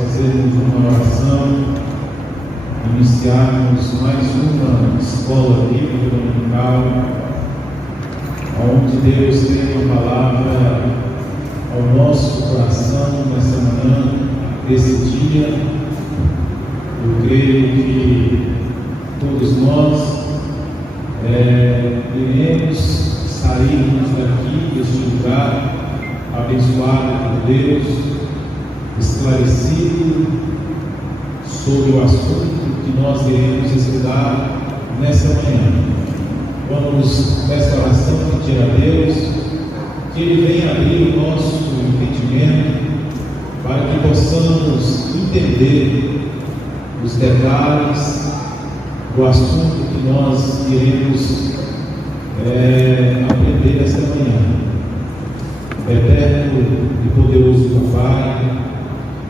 fazermos uma oração, iniciarmos mais uma escola bíblica dominical, onde Deus tem uma palavra ao nosso coração nessa manhã, desse dia. Eu creio que todos nós sairmos daqui, deste lugar, abençoado por Deus, esclarecido sobre o assunto que nós iremos estudar nessa manhã. Vamos, nessa oração, pedir a Deus que Ele venha abrir o nosso entendimento para que possamos entender os detalhes do assunto que nós iremos aprender nesta manhã. Eterno e poderoso Pai,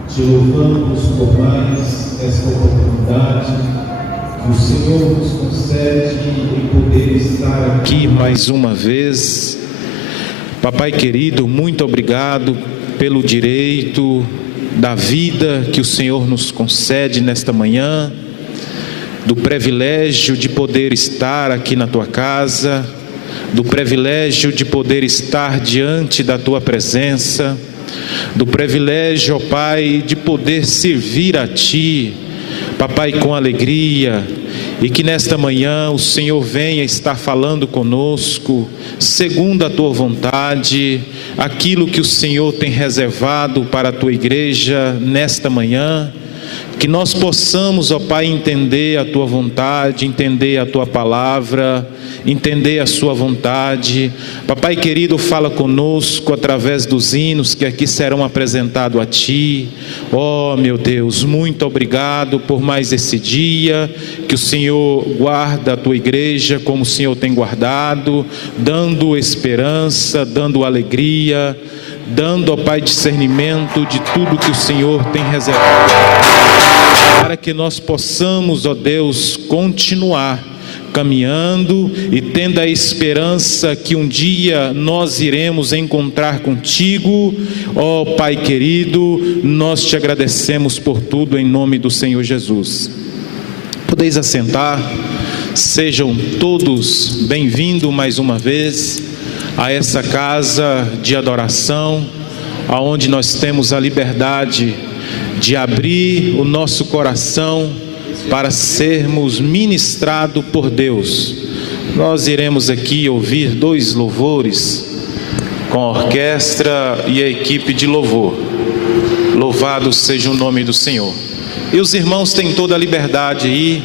te louvamos por mais esta oportunidade que o Senhor nos concede em poder estar aqui mais uma vez. Papai querido, muito obrigado pelo direito da vida que o Senhor nos concede nesta manhã, do privilégio de poder estar aqui na tua casa, do privilégio de poder estar diante da tua presença, do privilégio, ó Pai, de poder servir a ti, Papai, com alegria, e que nesta manhã o Senhor venha estar falando conosco, segundo a tua vontade, aquilo que o Senhor tem reservado para a tua igreja nesta manhã. Que nós possamos, ó Pai, entender a tua vontade, entender a tua palavra, entender a sua vontade. Papai querido, fala conosco através dos hinos que aqui serão apresentados a ti. Oh meu Deus, muito obrigado por mais esse dia, que o Senhor guarda a tua igreja como o Senhor tem guardado, dando esperança, dando alegria, dando, ó Pai, discernimento de tudo que o Senhor tem reservado, para que nós possamos, ó Deus, continuar caminhando e tendo a esperança que um dia nós iremos encontrar contigo. Ó Pai querido, nós te agradecemos por tudo em nome do Senhor Jesus. Podeis assentar, sejam todos bem-vindos mais uma vez a essa casa de adoração, aonde nós temos a liberdade de abrir o nosso coração para sermos ministrados por Deus. Nós iremos aqui ouvir 2 louvores com a orquestra e a equipe de louvor. Louvado seja o nome do Senhor. E os irmãos têm toda a liberdade aí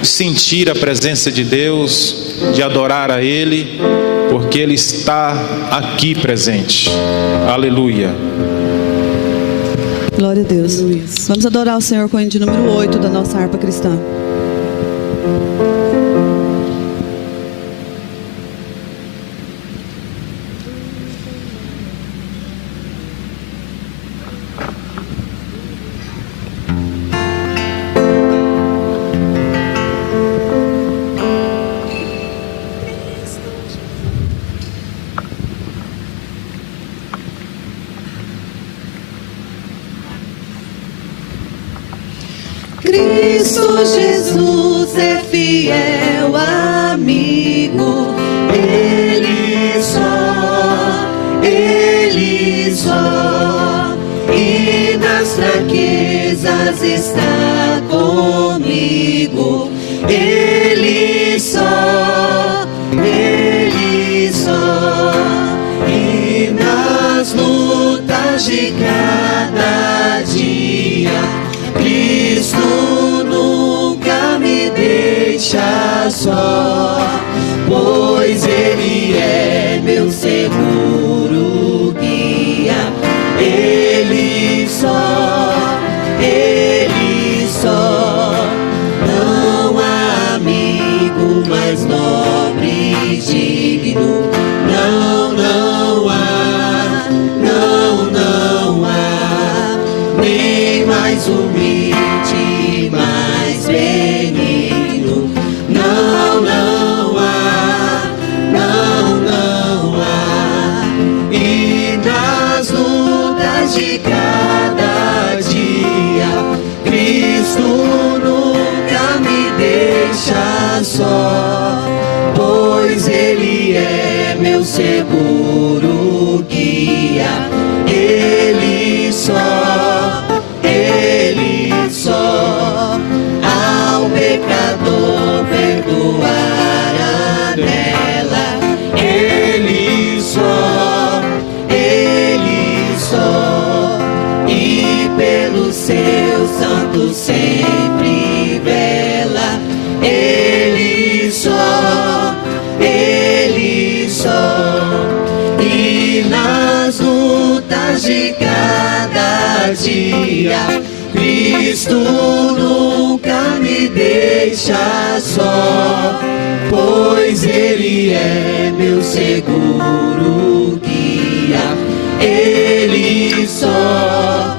de sentir a presença de Deus, de adorar a Ele, porque Ele está aqui presente. Aleluia. Glória a Deus. Vamos adorar o Senhor com o hino de número 8 da nossa harpa cristã. Cristo Jesus é fiel amigo, Ele só, e nas fraquezas está comigo, Ele só, e nas lutas de cada dia, Cristo nunca me deixa só, pois Ele é meu seguro guia. Ele só, não há amigo mais nobre e digno, não há, nem mais humilde, mais benigno, não há, e nas lutas de cada dia, Cristo nunca me deixa só, pois Ele é meu seguro guia. Ele só ao pecador perdoará dela. Ele só, e pelo seu santo sempre vela. Ele só, e nas lutas de cada dia, Cristo nunca me deixa só, pois Ele é meu seguro guia. Ele só,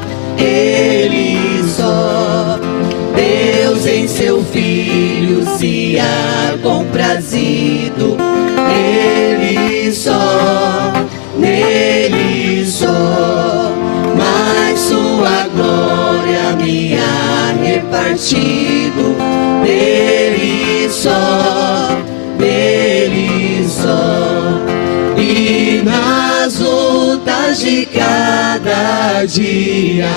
Deus em seu Filho se há comprazido. Nele só, mas sua glória me há repartido. Nele só, e nas lutas de cada dia,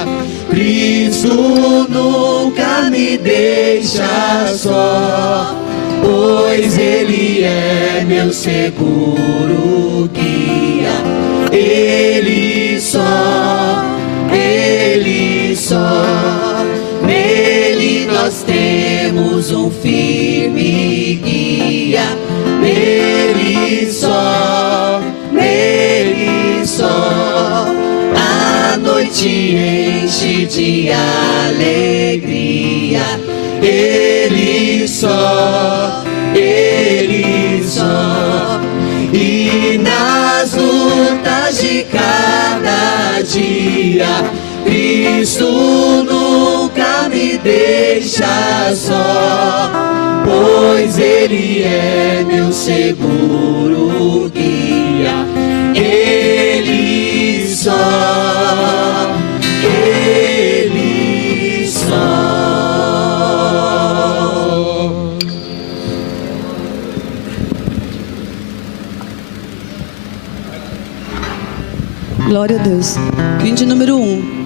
Cristo nunca me deixa só, pois Ele é meu seguro guia. Ele só, nele nós temos um firme guia. Nele só, a noite enche de alegria. Ele só, e nas lutas de cada dia, Cristo nunca me deixa só, pois Ele é meu seguro guia. Ele só, Glória a Deus. Hino de número 1.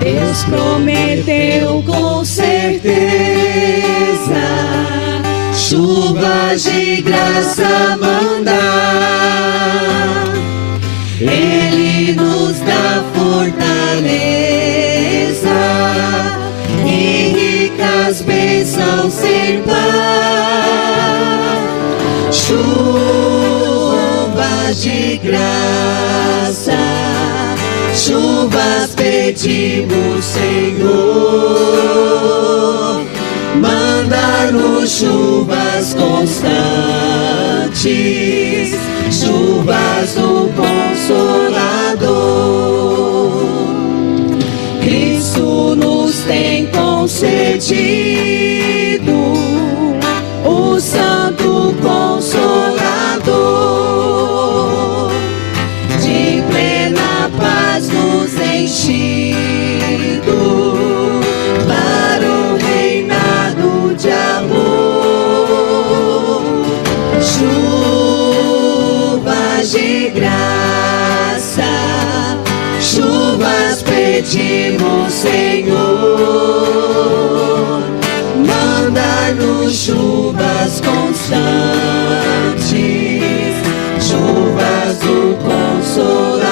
Deus prometeu com certeza chuvas de graça mandar. Ele nos dá fortaleza e ricas bênçãos sem par. Chuvas de graça, chuvas pedimos, Senhor, manda-nos chuvas constantes, chuvas do Consolador. Cristo nos tem concedido o Santo Consolador, de plena paz nos enchido para o reinado de amor. Chuvas de graça, chuvas pedimos, Senhor, manda-nos chuvas constantes, chuvas do Consolador.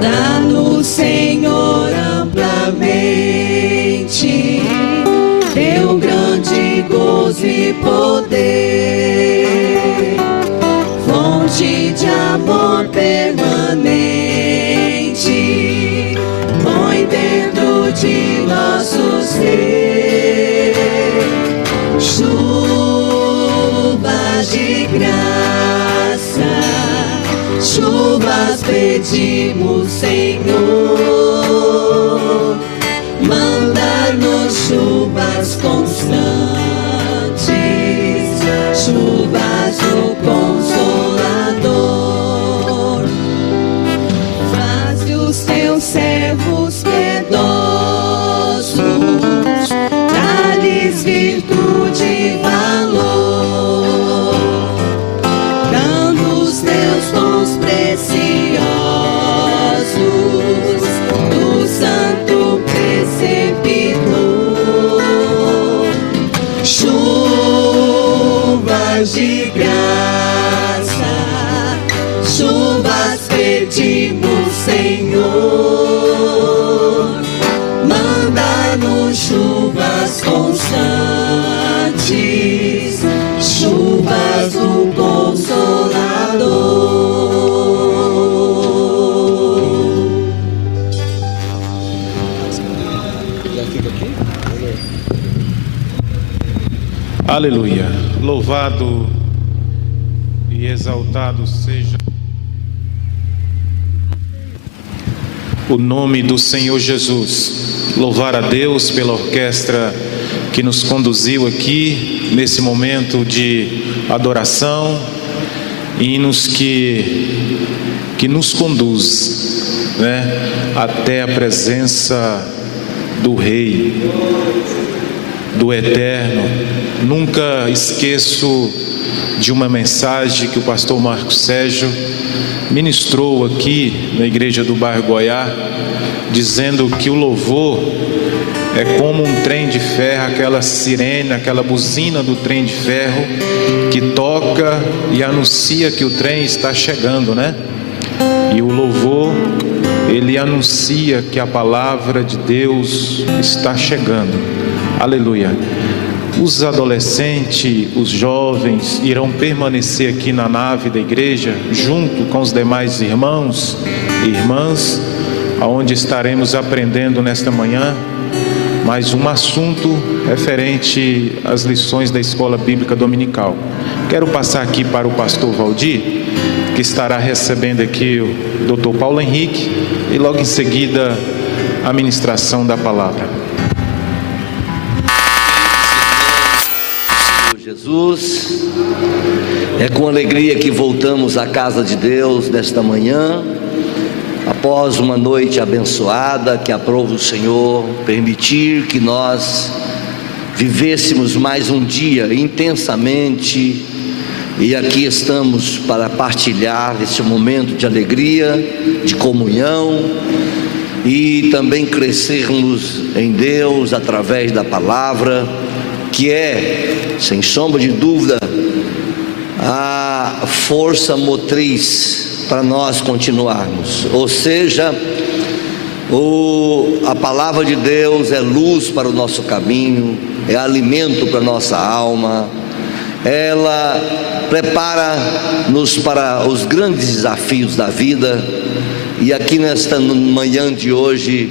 Dá-nos, Senhor, amplamente teu grande gozo luz e poder, fonte de amor permanente, põe dentro de nosso ser chuvas de graça, chuvas pedimos, Senhor, manda-nos chuvas constantes, chuvas do Consolador. Faz dos teus servos piedosos, dá-lhes virtude e valor, dando os teus dons preciosos do santo preceptor. Chuvas de graça, chuvas pedimos, Senhor, manda-nos chuvas constantes, chuvas do Consolador. Aleluia. Louvado e exaltado seja o nome do Senhor Jesus. Louvar a Deus pela orquestra que nos conduziu aqui nesse momento de adoração, hinos que nos conduz, até a presença do Rei, do Eterno. Nunca esqueço de uma mensagem que o pastor Marcos Sérgio ministrou aqui na igreja do bairro Goiá, dizendo que o louvor é como um trem de ferro, aquela sirene, aquela buzina do trem de ferro que toca e anuncia que o trem está chegando, E o louvor, ele anuncia que a palavra de Deus está chegando. Aleluia. Os adolescentes, os jovens irão permanecer aqui na nave da igreja, junto com os demais irmãos e irmãs, aonde estaremos aprendendo nesta manhã mais um assunto referente às lições da Escola Bíblica Dominical. Quero passar aqui para o pastor Valdir, que estará recebendo aqui o Dr. Paulo Henrique, e logo em seguida a ministração da palavra. Jesus, é com alegria que voltamos à casa de Deus nesta manhã, após uma noite abençoada que aprova o Senhor permitir que nós vivêssemos mais um dia intensamente, e aqui estamos para partilhar esse momento de alegria, de comunhão, e também crescermos em Deus através da palavra, que é, sem sombra de dúvida, a força motriz para nós continuarmos. Ou seja, a palavra de Deus é luz para o nosso caminho, é alimento para a nossa alma, ela prepara-nos para os grandes desafios da vida. E aqui nesta manhã de hoje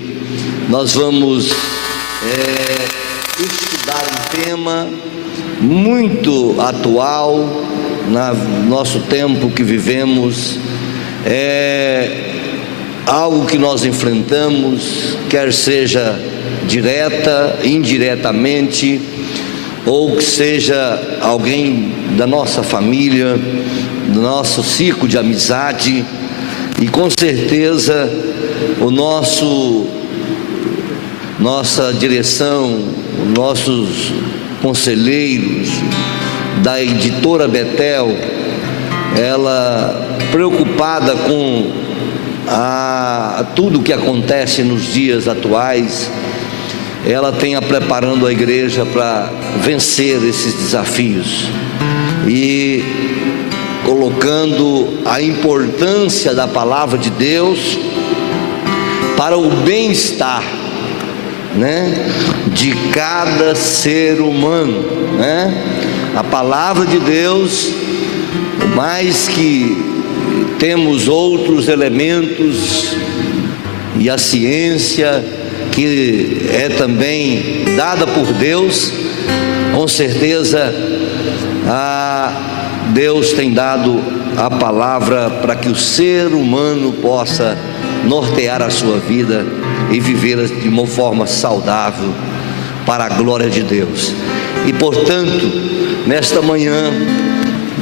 nós vamos estudar um tema muito atual no nosso tempo que vivemos. É algo que nós enfrentamos, quer seja direta, indiretamente, ou que seja alguém da nossa família, do nosso círculo de amizade, e com certeza nossa direção, nossos conselheiros da editora Betel, ela preocupada com tudo o que acontece nos dias atuais, ela tem preparando a igreja para vencer esses desafios e colocando a importância da palavra de Deus para o bem-estar né, de cada ser humano, né? A palavra de Deus, por mais que temos outros elementos e a ciência que é também dada por Deus, com certeza Deus tem dado a palavra para que o ser humano possa nortear a sua vida e viver de uma forma saudável para a glória de Deus. E portanto, nesta manhã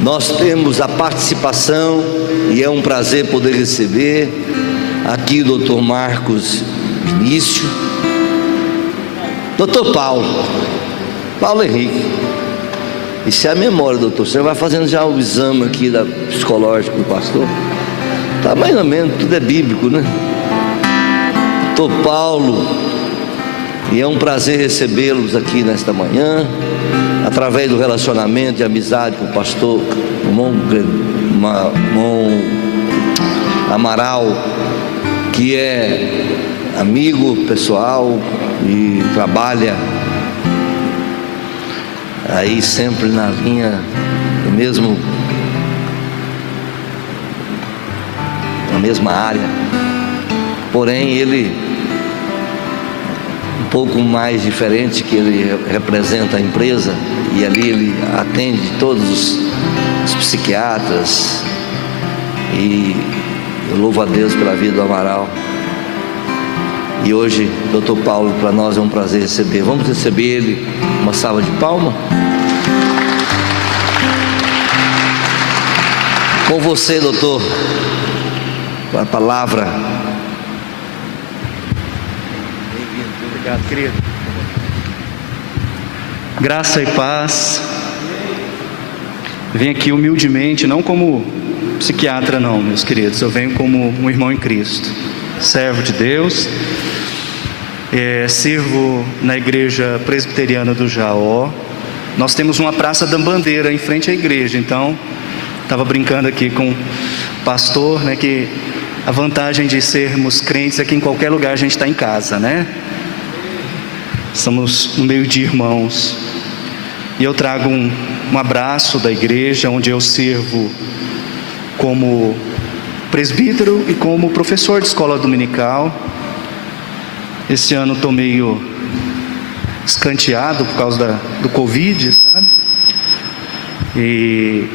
nós temos a participação, e é um prazer poder receber aqui o Dr. Marcos Vinícius, Dr. Paulo Henrique. Isso é a memória, doutor. Você vai fazendo já o exame aqui psicológico do pastor. Tá mais ou menos, tudo é bíblico, né? Dr. Paulo, e é um prazer recebê-los aqui nesta manhã, através do relacionamento de amizade com o pastor irmão Amaral, que é amigo pessoal e trabalha aí sempre na linha, mesmo na mesma área, porém ele um pouco mais diferente, que ele representa a empresa e ali ele atende todos os psiquiatras, e eu louvo a Deus pela vida do Amaral. E hoje, Dr. Paulo, para nós é um prazer receber. Vamos receber ele, uma salva de palmas. Com você, doutor, com a palavra. Obrigado, querido. Graça e paz. Venho aqui humildemente, não como psiquiatra não, meus queridos. Eu venho como um irmão em Cristo, servo de Deus. Sirvo na igreja presbiteriana do Jaó. Nós temos uma praça da bandeira em frente à igreja, então estava brincando aqui com o pastor, né, que a vantagem de sermos crentes é que em qualquer lugar a gente está em casa, né? Estamos no meio de irmãos. E eu trago um abraço da igreja, onde eu sirvo como presbítero e como professor de escola dominical. Esse ano estou meio escanteado por causa do Covid, sabe? E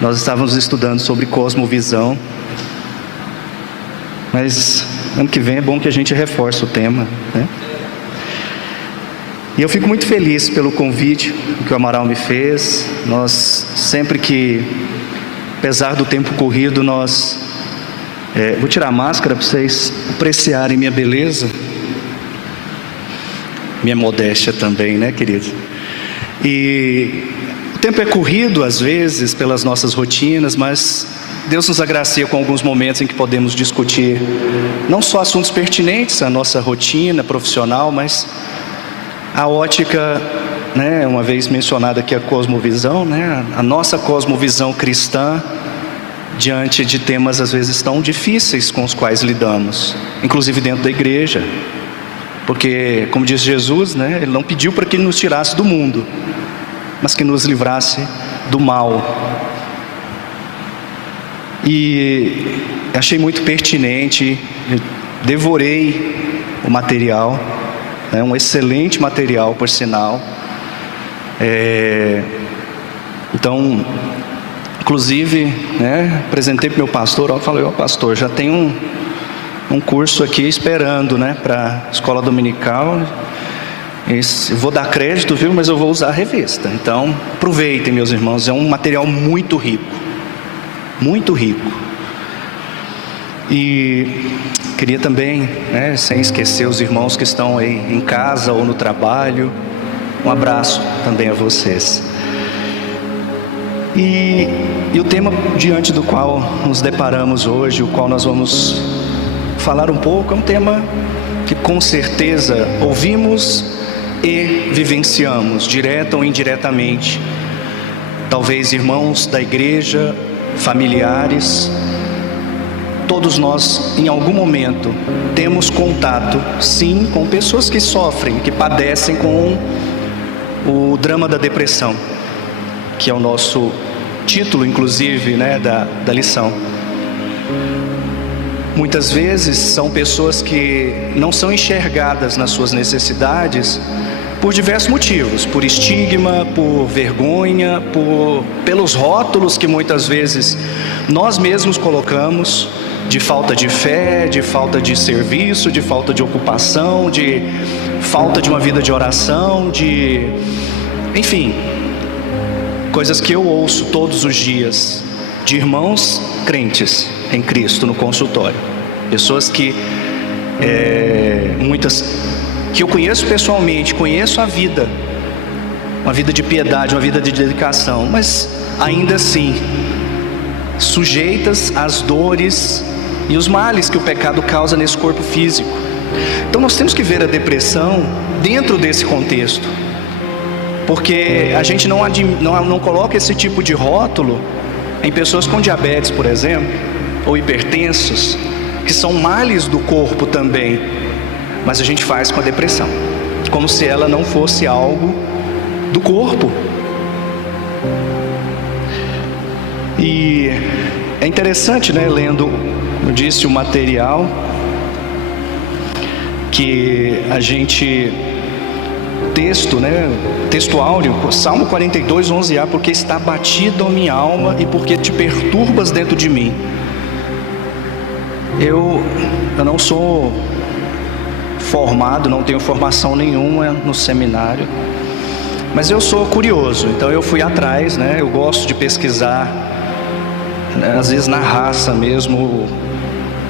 nós estávamos estudando sobre cosmovisão. Mas ano que vem é bom que a gente reforce o tema, né? E eu fico muito feliz pelo convite que o Amaral me fez. Nós, sempre que, apesar do tempo corrido, nós... vou tirar a máscara para vocês apreciarem minha beleza. Minha modéstia também, né, querido? E o tempo é corrido às vezes pelas nossas rotinas, mas Deus nos agracia com alguns momentos em que podemos discutir não só assuntos pertinentes à nossa rotina profissional, mas a ótica, né, uma vez mencionada aqui a cosmovisão, né, a nossa cosmovisão cristã diante de temas às vezes tão difíceis com os quais lidamos, inclusive dentro da igreja. Porque, como diz Jesus, né, Ele não pediu para que nos tirasse do mundo, mas que nos livrasse do mal. E achei muito pertinente, devorei o material, né, um excelente material, por sinal. Então, inclusive, né, apresentei para o meu pastor, eu falei, pastor, já tem um curso aqui esperando, né, para escola dominical. Eu vou dar crédito, viu, mas eu vou usar a revista. Então, aproveitem, meus irmãos, é um material muito rico, muito rico. E queria também, né, sem esquecer os irmãos que estão aí em casa ou no trabalho, um abraço também a vocês. E o tema diante do qual nos deparamos hoje, o qual nós vamos falar um pouco, é um tema que com certeza ouvimos e vivenciamos, direta ou indiretamente. Talvez irmãos da igreja, familiares, todos nós, em algum momento, temos contato, sim, com pessoas que sofrem, que padecem com o drama da depressão, que é o nosso título, inclusive, né, da lição. Muitas vezes são pessoas que não são enxergadas nas suas necessidades por diversos motivos, por estigma, por vergonha, pelos rótulos que muitas vezes nós mesmos colocamos, de falta de fé, de falta de serviço, de falta de ocupação, de falta de uma vida de oração, enfim, coisas que eu ouço todos os dias de irmãos crentes em Cristo no consultório, pessoas que muitas que eu conheço pessoalmente, conheço a vida, uma vida de piedade, uma vida de dedicação, mas ainda assim sujeitas às dores e os males que o pecado causa nesse corpo físico. Então nós temos que ver a depressão dentro desse contexto, porque a gente não coloca esse tipo de rótulo em pessoas com diabetes, por exemplo, ou hipertensos, que são males do corpo também, mas a gente faz com a depressão, como se ela não fosse algo do corpo. E é interessante, né, lendo, como eu disse, o material, que a gente, texto áureo, Salmo 42, 11a, porque está abatida a minha alma e porque te perturbas dentro de mim. Eu não sou formado, não tenho formação nenhuma no seminário, mas eu sou curioso, então eu fui atrás, né? Eu gosto de pesquisar, né, às vezes na raça mesmo,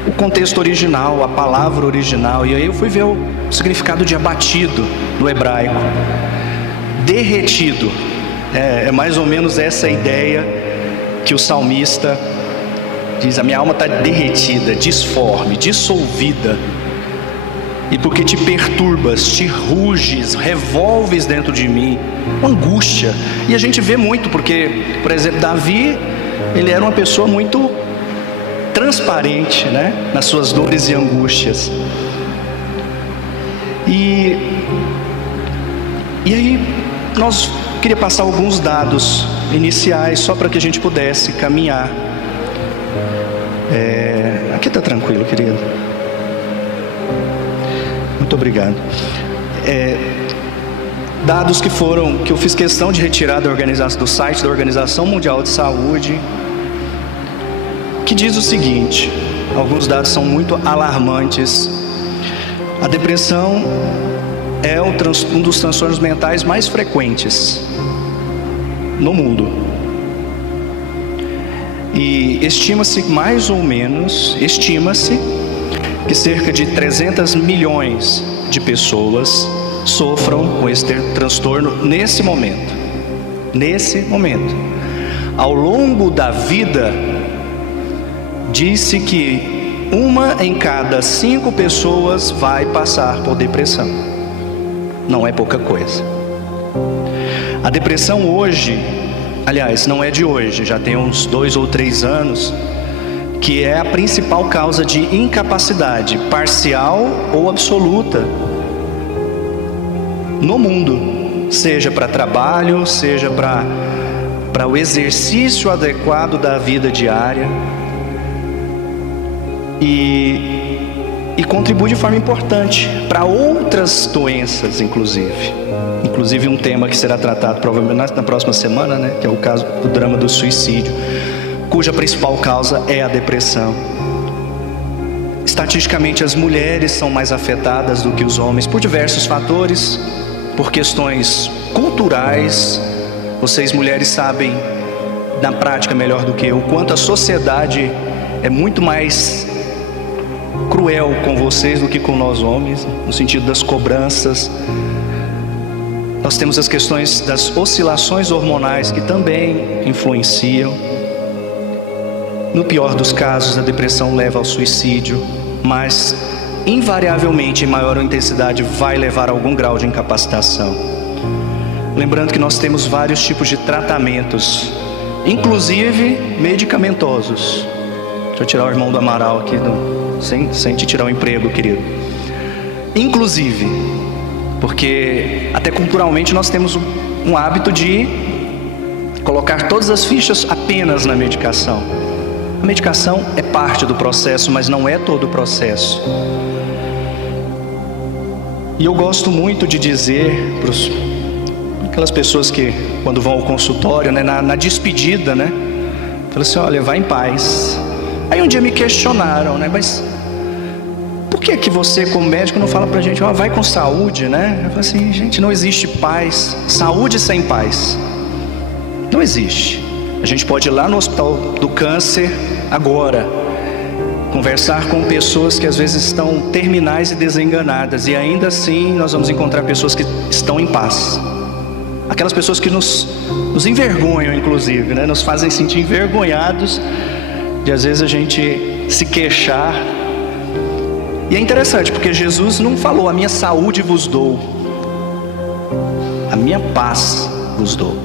o contexto original, a palavra original, e aí eu fui ver o significado de abatido no hebraico. Derretido, é mais ou menos essa ideia que o salmista diz: a minha alma está derretida, disforme, dissolvida, e porque te perturbas, te ruges, revolves dentro de mim, angústia. E a gente vê muito, porque, por exemplo, Davi, ele era uma pessoa muito transparente, né, nas suas dores e angústias. E aí nós queria passar alguns dados iniciais só para que a gente pudesse caminhar. Aqui está tranquilo, querido. Muito obrigado. Dados que eu fiz questão de retirar do site da Organização Mundial de Saúde, que diz o seguinte: alguns dados são muito alarmantes. A depressão é um dos transtornos mentais mais frequentes no mundo. E estima-se que cerca de 300 milhões de pessoas sofram com esse transtorno nesse momento. Ao longo da vida, disse que 1 em cada 5 pessoas vai passar por depressão. Não é pouca coisa. A depressão hoje, aliás, não é de hoje, já tem uns 2 ou 3 anos, que é a principal causa de incapacidade parcial ou absoluta no mundo, seja para trabalho, seja para o exercício adequado da vida diária, e contribui de forma importante para outras doenças, inclusive um tema que será tratado provavelmente na próxima semana, né, que é o caso do drama do suicídio, cuja principal causa é a depressão. Estatisticamente, as mulheres são mais afetadas do que os homens por diversos fatores, por questões culturais. Vocês mulheres sabem na prática melhor do que eu, o quanto a sociedade é muito mais cruel com vocês do que com nós homens, no sentido das cobranças. Nós temos as questões das oscilações hormonais que também influenciam. No pior dos casos, a depressão leva ao suicídio, mas invariavelmente, em maior intensidade, vai levar a algum grau de incapacitação. Lembrando que nós temos vários tipos de tratamentos, inclusive medicamentosos, Deixa eu tirar o irmão do Amaral aqui, sem te tirar o emprego, querido. Inclusive, porque até culturalmente nós temos um hábito de colocar todas as fichas apenas na medicação. A medicação é parte do processo, mas não é todo o processo. E eu gosto muito de dizer para aquelas pessoas que, quando vão ao consultório, né, na despedida, né, falam assim: olha, vai em paz. Aí um dia me questionaram, né, mas por que você, como médico, não fala pra gente, vai com saúde, né? Eu falei assim: gente, não existe paz, saúde sem paz. Não existe. A gente pode ir lá no hospital do câncer agora, conversar com pessoas que às vezes estão terminais e desenganadas, e ainda assim nós vamos encontrar pessoas que estão em paz. Aquelas pessoas que nos envergonham, inclusive, né? Nos fazem sentir envergonhados de às vezes a gente se queixar. E é interessante, porque Jesus não falou: a minha saúde vos dou, a minha paz vos dou,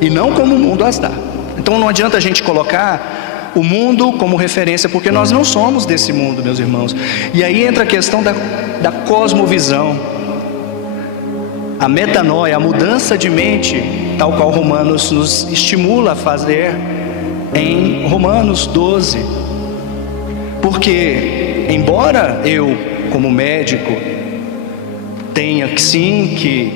e não como o mundo as dá. Então não adianta a gente colocar o mundo como referência, porque nós não somos desse mundo, meus irmãos. E aí entra a questão da cosmovisão, a metanoia, a mudança de mente, tal qual Romanos nos estimula a fazer em Romanos 12. Porque, embora eu, como médico, tenha sim que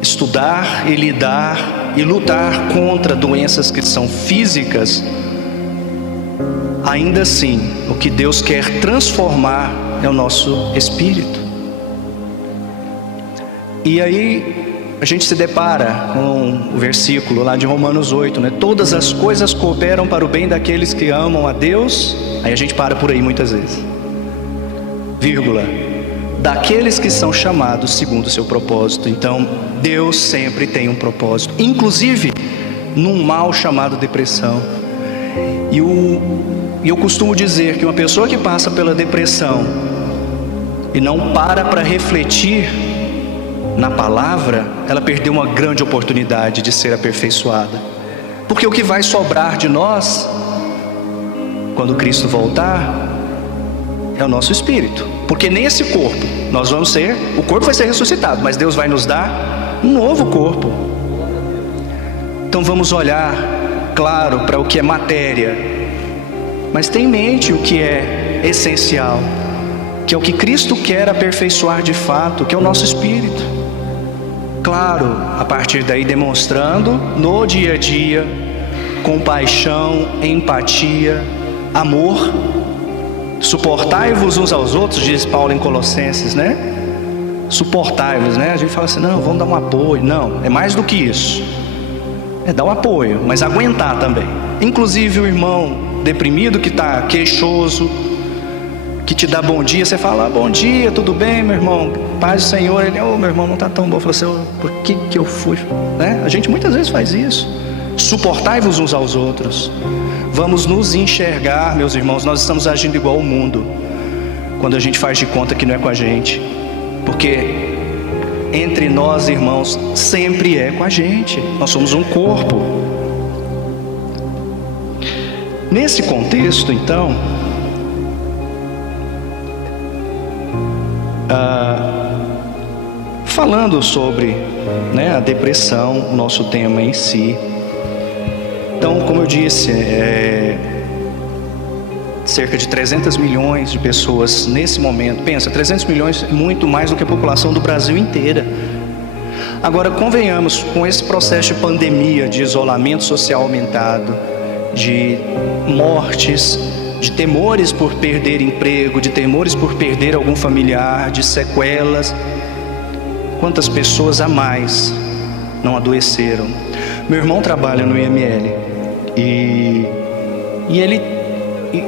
estudar e lidar e lutar contra doenças que são físicas, ainda assim, o que Deus quer transformar é o nosso espírito. E aí a gente se depara com o versículo lá de Romanos 8, né? Todas as coisas cooperam para o bem daqueles que amam a Deus. Aí a gente para por aí muitas vezes, vírgula, daqueles que são chamados segundo o seu propósito. Então Deus sempre tem um propósito, inclusive num mal chamado depressão. E eu costumo dizer que uma pessoa que passa pela depressão e não para refletir na palavra, ela perdeu uma grande oportunidade de ser aperfeiçoada. Porque o que vai sobrar de nós, quando Cristo voltar, é o nosso espírito. Porque nesse corpo, nós vamos ser, o corpo vai ser ressuscitado, mas Deus vai nos dar um novo corpo. Então vamos olhar, claro, para o que é matéria, mas tenha em mente o que é essencial, que é o que Cristo quer aperfeiçoar de fato, que é o nosso espírito. Claro, a partir daí demonstrando no dia a dia compaixão, empatia, amor. Suportai-vos uns aos outros, diz Paulo em Colossenses, né? Suportai-vos, né? A gente fala assim: não, vamos dar um apoio. Não, é mais do que isso. É dar um apoio, mas aguentar também. Inclusive o irmão deprimido que está queixoso, que te dá bom dia, você fala: bom dia, tudo bem, meu irmão? Paz do Senhor. Ele: meu irmão, não está tão bom. Eu falo assim: por que eu fui? Né? A gente muitas vezes faz isso. Suportai-vos uns aos outros. Vamos nos enxergar, meus irmãos. Nós estamos agindo igual ao mundo quando a gente faz de conta que não é com a gente, porque entre nós, irmãos, sempre é com a gente. Nós somos um corpo. Nesse contexto, então, falando sobre, né, a depressão, o nosso tema em si. Então, como eu disse, cerca de 300 milhões de pessoas nesse momento. Pensa, 300 milhões é muito mais do que a população do Brasil inteira. Agora, convenhamos, com esse processo de pandemia, de isolamento social aumentado, de mortes, de temores por perder emprego, de temores por perder algum familiar, de sequelas, quantas pessoas a mais não adoeceram? Meu irmão trabalha no IML e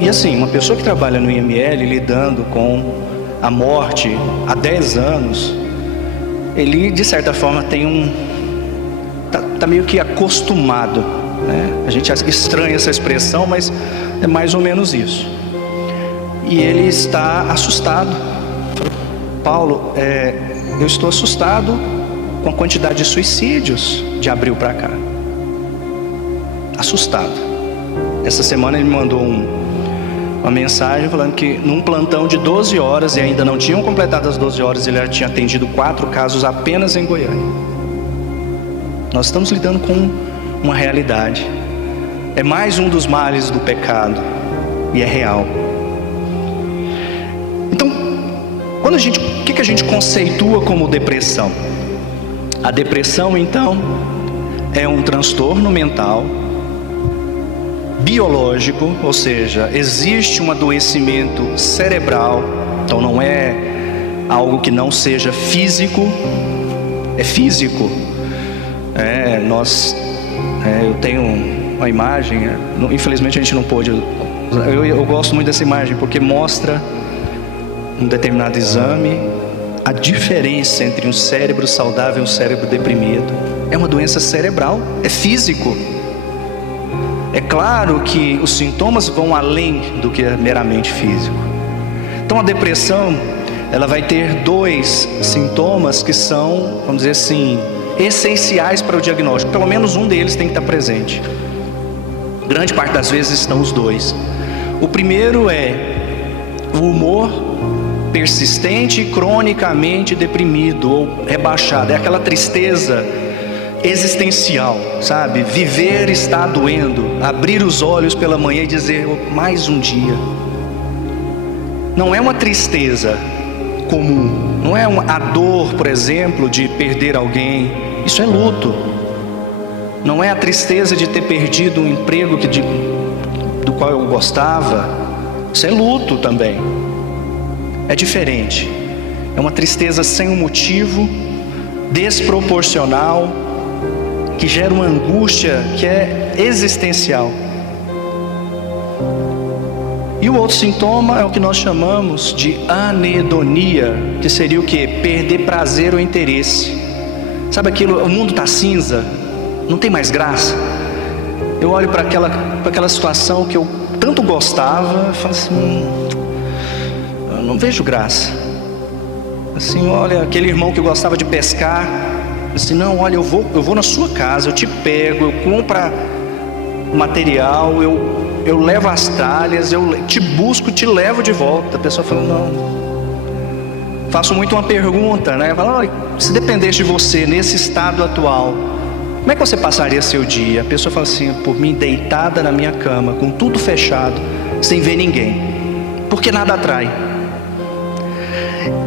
assim, uma pessoa que trabalha no IML lidando com a morte há 10 anos, ele de certa forma tem tá meio que acostumado, né? A gente estranha essa expressão, mas é mais ou menos isso. E ele está assustado. Paulo, eu estou assustado com a quantidade de suicídios de abril para cá. Assustado. Essa semana ele me mandou uma mensagem falando que num plantão de 12 horas, e ainda não tinham completado as 12 horas, ele já tinha atendido 4 casos apenas em Goiânia. Nós estamos lidando com uma realidade. É mais um dos males do pecado, e é real. Então, o que a gente conceitua como depressão? A depressão, então, é um transtorno mental biológico, ou seja, existe um adoecimento cerebral. Então não é algo que não seja físico, é físico. Eu tenho uma imagem, infelizmente a gente não pôde. Eu gosto muito dessa imagem porque mostra um determinado exame a diferença entre um cérebro saudável e um cérebro deprimido. É uma doença cerebral, é físico. É claro que os sintomas vão além do que é meramente físico. Então a depressão, ela vai ter 2 sintomas que são, vamos dizer assim, essenciais para o diagnóstico. Pelo menos um deles tem que estar presente. Grande parte das vezes estão os 2. O primeiro é o humor persistente e cronicamente deprimido ou rebaixado. É aquela tristeza existencial, sabe? Viver está doendo. Abrir os olhos pela manhã e dizer, mais um dia. Não é uma tristeza comum. Não é a dor, por exemplo, de perder alguém. Isso é luto. Não é a tristeza de ter perdido um emprego do qual eu gostava. Isso é luto também. É diferente. É uma tristeza sem um motivo, desproporcional, que gera uma angústia que é existencial. E o outro sintoma é o que nós chamamos de anedonia, que seria o quê? Perder prazer ou interesse. Sabe aquilo, o mundo está cinza, não tem mais graça. Eu olho para aquela situação que eu tanto gostava e falo assim, eu não vejo graça. Assim, olha, aquele irmão que gostava de pescar, assim, não, olha, eu vou na sua casa, eu te pego, eu compro material, eu levo as tralhas, eu te busco, te levo de volta. A pessoa fala, não. Faço muito uma pergunta, né? Fala, olha, se dependesse de você nesse estado atual, como é que você passaria seu dia? A pessoa fala assim, por mim deitada na minha cama, com tudo fechado, sem ver ninguém, porque nada atrai.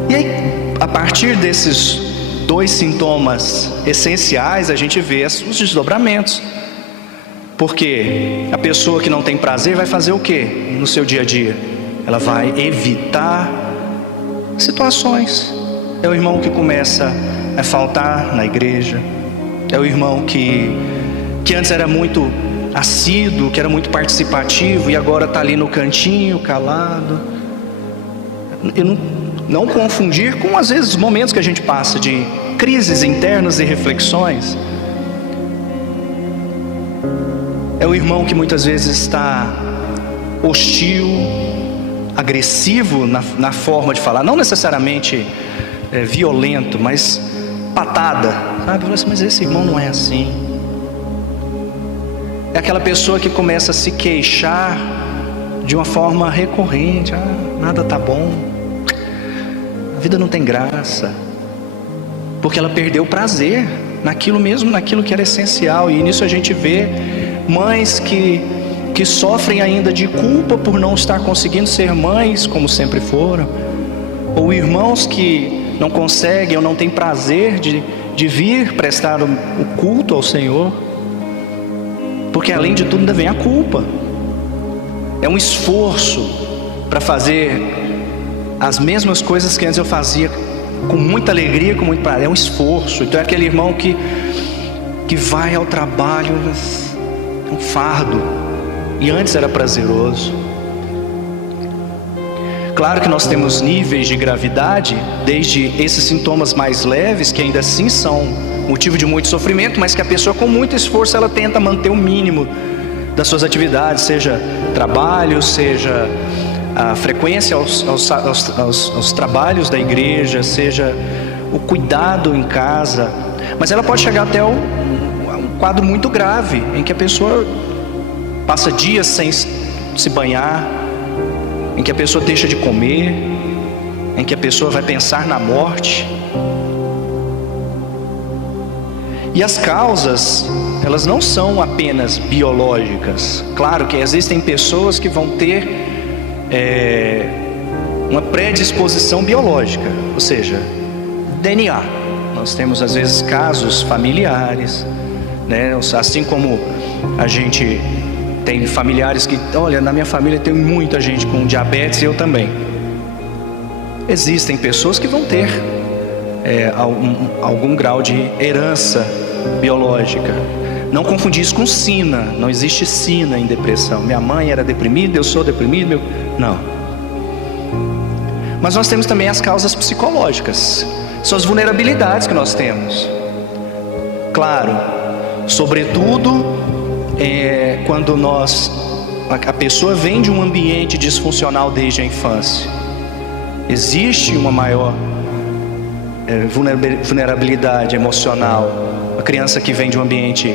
E aí, a partir desses 2 sintomas essenciais, a gente vê os desdobramentos. Porque a pessoa que não tem prazer vai fazer o quê no seu dia a dia? Ela vai evitar situações. É o irmão que começa a faltar na igreja. É o irmão que antes era muito assíduo, que era muito participativo e agora está ali no cantinho, calado. E não confundir com, às vezes, momentos que a gente passa de crises internas e reflexões. É o irmão que muitas vezes está hostil, agressivo na forma de falar, não necessariamente violento, mas patada, sabe? Fala assim, mas esse irmão não é assim. É aquela pessoa que começa a se queixar de uma forma recorrente, nada tá bom, a vida não tem graça, porque ela perdeu o prazer naquilo mesmo, naquilo que era essencial. E nisso a gente vê mães que sofrem ainda de culpa por não estar conseguindo ser mães como sempre foram, ou irmãos que não conseguem ou não têm prazer de vir prestar o culto ao Senhor, porque além de tudo ainda vem a culpa. É um esforço para fazer as mesmas coisas que antes eu fazia com muita alegria, com muito prazer. É um esforço. Então é aquele irmão que vai ao trabalho, um fardo, e antes era prazeroso. Claro que nós temos níveis de gravidade, desde esses sintomas mais leves, que ainda assim são motivo de muito sofrimento, mas que a pessoa com muito esforço ela tenta manter o mínimo das suas atividades, seja trabalho, seja a frequência aos trabalhos da igreja, seja o cuidado em casa. Mas ela pode chegar até um quadro muito grave, em que a pessoa passa dias sem se banhar, em que a pessoa deixa de comer, em que a pessoa vai pensar na morte. E as causas, elas não são apenas biológicas. Claro que existem pessoas que vão ter uma predisposição biológica, ou seja, DNA. Nós temos às vezes casos familiares, né? Assim como a gente tem familiares que, olha, na minha família tem muita gente com diabetes e eu também. Existem pessoas que vão ter algum grau de herança biológica. Não confundir isso com sina. Não existe sina em depressão. Minha mãe era deprimida, eu sou deprimido. Não. Mas nós temos também as causas psicológicas. São as vulnerabilidades que nós temos. Claro, sobretudo quando a pessoa vem de um ambiente disfuncional desde a infância. Existe uma maior vulnerabilidade emocional. A criança que vem de um ambiente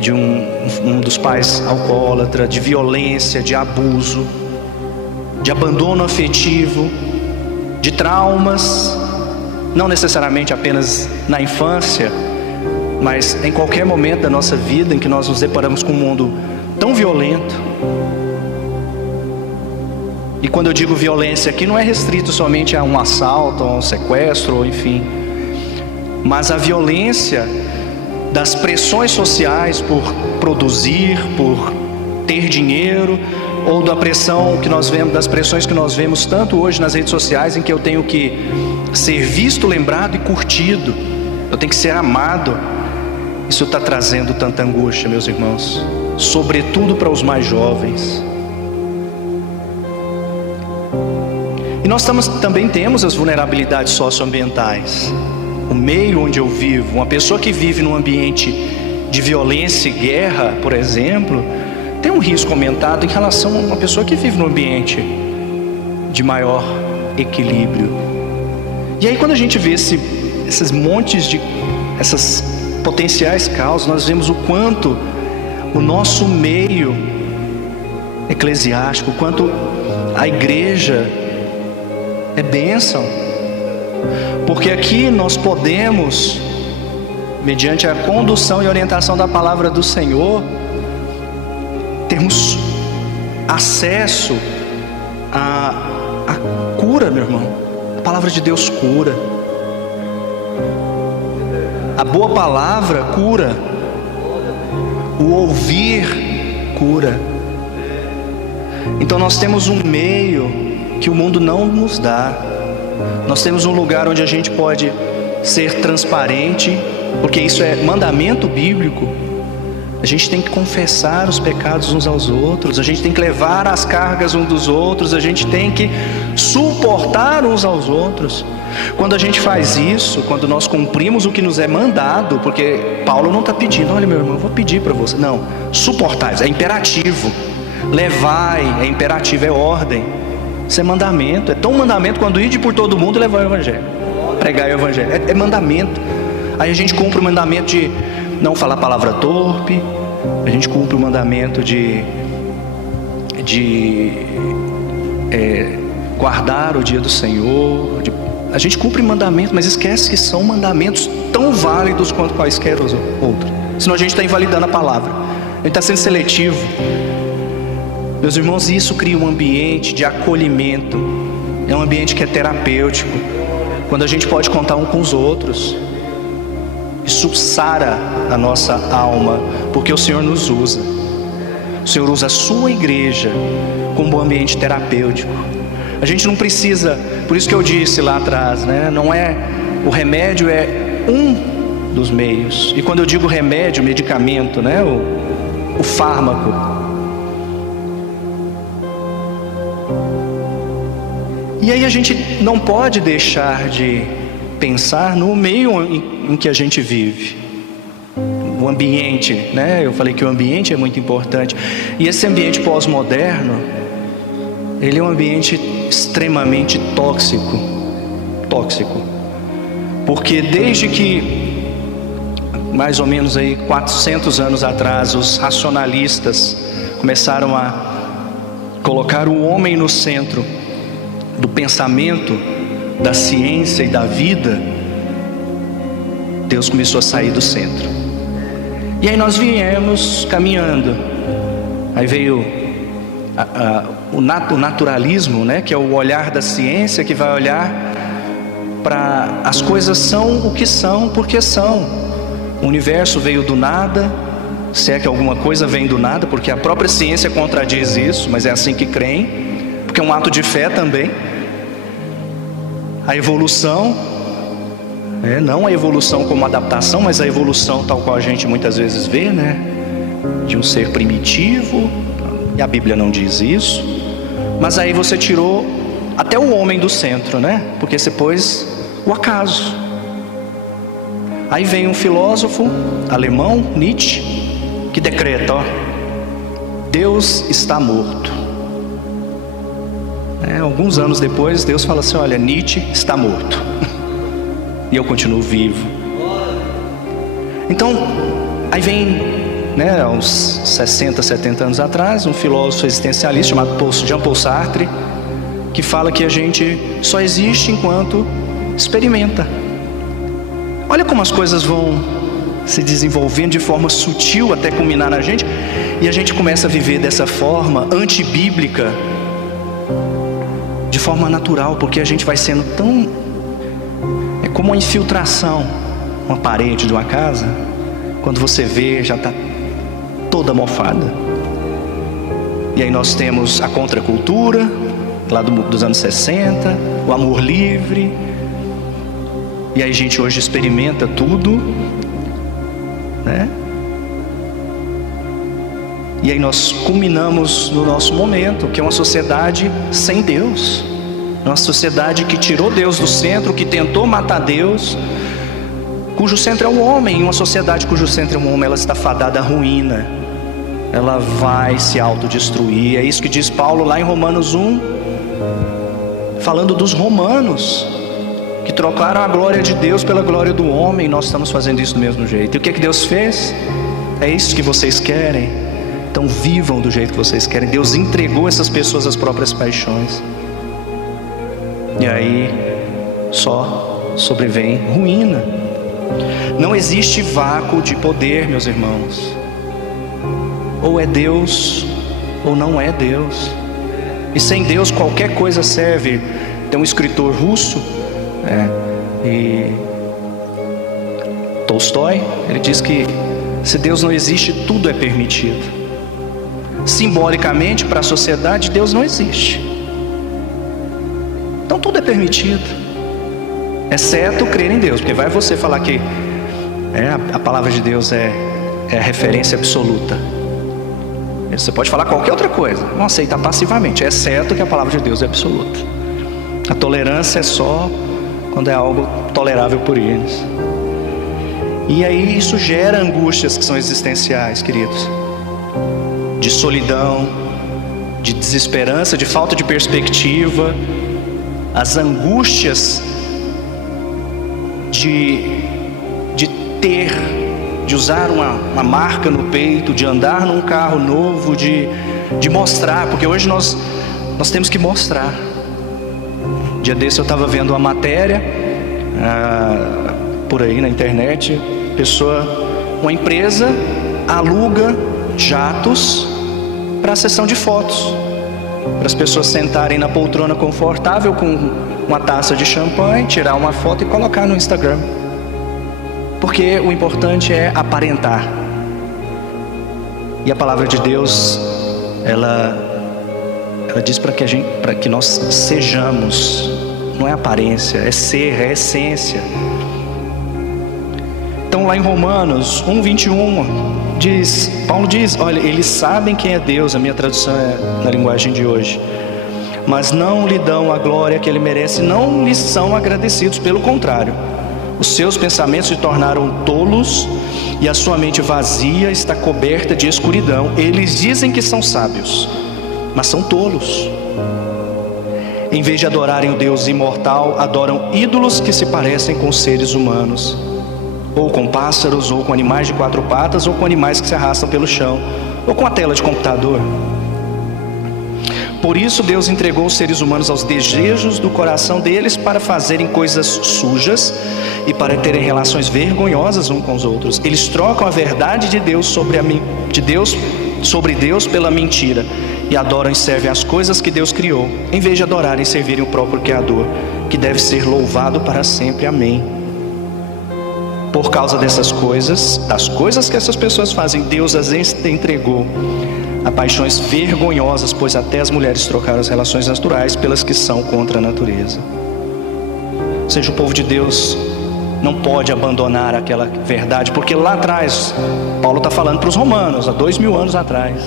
de um dos pais alcoólatra, de violência, de abuso, de abandono afetivo, de traumas, não necessariamente apenas na infância, mas em qualquer momento da nossa vida em que nós nos deparamos com um mundo tão violento. E quando eu digo violência aqui, não é restrito somente a um assalto, a um sequestro, ou enfim, mas a violência das pressões sociais por produzir, por ter dinheiro, ou da pressão que nós vemos, das pressões que nós vemos tanto hoje nas redes sociais, em que eu tenho que ser visto, lembrado e curtido, eu tenho que ser amado. Isso está trazendo tanta angústia, meus irmãos, sobretudo para os mais jovens. E nós também temos as vulnerabilidades socioambientais. O meio onde eu vivo, uma pessoa que vive num ambiente de violência e guerra, por exemplo, tem um risco aumentado em relação a uma pessoa que vive num ambiente de maior equilíbrio. E aí quando a gente vê esses montes de essas potenciais causas, nós vemos o quanto o nosso meio eclesiástico, o quanto a igreja é bênção, porque aqui nós podemos, mediante a condução e orientação da palavra do Senhor, termos acesso à cura, meu irmão. A palavra de Deus cura. A boa palavra cura. O ouvir cura. Então nós temos um meio que o mundo não nos dá. Nós temos um lugar onde a gente pode ser transparente, porque isso é mandamento bíblico. A gente tem que confessar os pecados uns aos outros, a gente tem que levar as cargas uns dos outros, a gente tem que suportar uns aos outros. Quando a gente faz isso, quando nós cumprimos o que nos é mandado, porque Paulo não está pedindo, olha meu irmão, eu vou pedir para você. Não, suportar, é imperativo. Levai, é imperativo, é ordem. Isso é mandamento, é tão mandamento quando ide por todo mundo e levar o evangelho, pregar o evangelho, é mandamento. Aí a gente cumpre o mandamento de não falar palavra torpe, a gente cumpre o mandamento de guardar o dia do Senhor, a gente cumpre mandamentos, mas esquece que são mandamentos tão válidos quanto quaisquer outros, senão a gente está invalidando a palavra, a gente está sendo seletivo. Meus irmãos, isso cria um ambiente de acolhimento, é um ambiente que é terapêutico, quando a gente pode contar um com os outros. Isso sara a nossa alma, porque o Senhor nos usa. O Senhor usa a sua igreja como um ambiente terapêutico. A gente não precisa, por isso que eu disse lá atrás, né? Não é, o remédio é um dos meios. E quando eu digo remédio, medicamento, né? O fármaco. E aí a gente não pode deixar de pensar no meio em que a gente vive, o ambiente, né? Eu falei que o ambiente é muito importante, e esse ambiente pós-moderno, ele é um ambiente extremamente tóxico, porque desde que mais ou menos aí 400 anos atrás os racionalistas começaram a colocar o homem no centro do pensamento, da ciência e da vida, Deus começou a sair do centro. E aí nós viemos caminhando. Aí veio o naturalismo, né? Que é o olhar da ciência, que vai olhar para as coisas são o que são, porque são. O universo veio do nada, se é que alguma coisa vem do nada, porque a própria ciência contradiz isso, mas é assim que creem, porque é um ato de fé também. A evolução, não a evolução como adaptação, mas a evolução tal qual a gente muitas vezes vê, né? De um ser primitivo, e a Bíblia não diz isso. Mas aí você tirou até o homem do centro, né? Porque você pôs o acaso. Aí vem um filósofo alemão, Nietzsche, que decreta, Deus está morto. Alguns anos depois, Deus fala assim, olha, Nietzsche está morto. E eu continuo vivo. Então, aí vem, há uns 60, 70 anos atrás, um filósofo existencialista chamado Jean-Paul Sartre, que fala que a gente só existe enquanto experimenta. Olha como as coisas vão se desenvolvendo de forma sutil até culminar na gente, e a gente começa a viver dessa forma antibíblica, de forma natural, porque a gente vai sendo tão... É como uma infiltração, uma parede de uma casa, quando você vê, já está toda mofada. E aí nós temos a contracultura, lá dos anos 60, o amor livre, e aí a gente hoje experimenta tudo, né? E aí nós culminamos no nosso momento, que é uma sociedade sem Deus, uma sociedade que tirou Deus do centro, que tentou matar Deus, cujo centro é o homem. Uma sociedade cujo centro é o homem, ela está fadada à ruína, ela vai se autodestruir. É isso que diz Paulo lá em Romanos 1, falando dos romanos, que trocaram a glória de Deus pela glória do homem. Nós estamos fazendo isso do mesmo jeito. E o que Deus fez? É isso que vocês querem? Então vivam do jeito que vocês querem. Deus entregou essas pessoas às próprias paixões. E aí só sobrevém ruína. Não existe vácuo de poder, meus irmãos. Ou é Deus ou não é Deus. E sem Deus qualquer coisa serve. Tem um escritor russo, e Tolstói, ele diz que se Deus não existe, tudo é permitido. Simbolicamente, para a sociedade, Deus não existe. Então tudo é permitido, exceto crer em Deus, porque vai você falar que a palavra de Deus é a referência absoluta. Você pode falar qualquer outra coisa, não aceitar passivamente, exceto que a palavra de Deus é absoluta. A tolerância é só quando é algo tolerável por eles. E aí isso gera angústias que são existenciais, queridos, de solidão, de desesperança, de falta de perspectiva, as angústias de usar uma marca no peito, de andar num carro novo, de mostrar, porque hoje nós temos que mostrar. Dia desse eu estava vendo uma matéria por aí na internet, uma empresa aluga jatos para a sessão de fotos, para as pessoas sentarem na poltrona confortável com uma taça de champanhe, tirar uma foto e colocar no Instagram, porque o importante é aparentar. E a palavra de Deus, ela diz para que nós sejamos, não é aparência, é ser, é essência. Então lá em Romanos 1:21 Paulo diz, olha, eles sabem quem é Deus, a minha tradução é na linguagem de hoje, mas não lhe dão a glória que ele merece, não lhe são agradecidos, pelo contrário, os seus pensamentos se tornaram tolos e a sua mente vazia está coberta de escuridão. Eles dizem que são sábios, mas são tolos. Em vez de adorarem o Deus imortal, adoram ídolos que se parecem com seres humanos, ou com pássaros, ou com animais de 4 patas, ou com animais que se arrastam pelo chão, ou com a tela de computador. Por isso Deus entregou os seres humanos aos desejos do coração deles para fazerem coisas sujas e para terem relações vergonhosas uns com os outros. Eles trocam a verdade de Deus sobre Deus pela mentira e adoram e servem as coisas que Deus criou, em vez de adorarem e servirem o próprio Criador, que deve ser louvado para sempre. Amém. Por causa dessas coisas, das coisas que essas pessoas fazem, Deus as entregou a paixões vergonhosas, pois até as mulheres trocaram as relações naturais pelas que são contra a natureza. Ou seja, o povo de Deus não pode abandonar aquela verdade, porque lá atrás, Paulo está falando para os romanos, há 2000 anos atrás.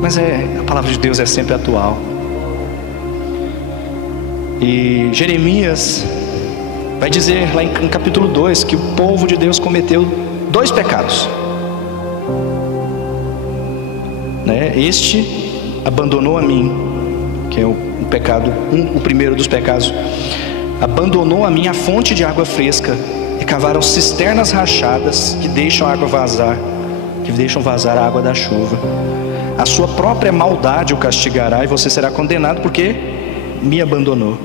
Mas a palavra de Deus é sempre atual. E Jeremias vai dizer lá em capítulo 2 que o povo de Deus cometeu 2 pecados. Este abandonou a mim, que é o pecado, o primeiro dos pecados. Abandonou a mim a fonte de água fresca e cavaram cisternas rachadas que deixam a água vazar, que deixam vazar a água da chuva. A sua própria maldade o castigará e você será condenado porque me abandonou.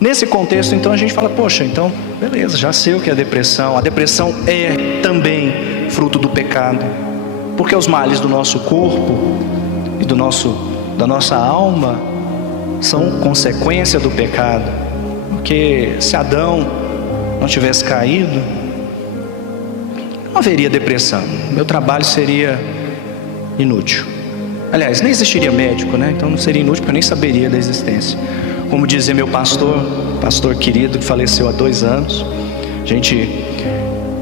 Nesse contexto, então, a gente fala, poxa, então, beleza, já sei o que é depressão. A depressão é também fruto do pecado, porque os males do nosso corpo e da nossa alma são consequência do pecado. Porque se Adão não tivesse caído, não haveria depressão. Meu trabalho seria inútil. Aliás, nem existiria médico, né? Então não seria inútil, porque eu nem saberia da existência. Como dizia meu pastor querido, que faleceu há 2 anos,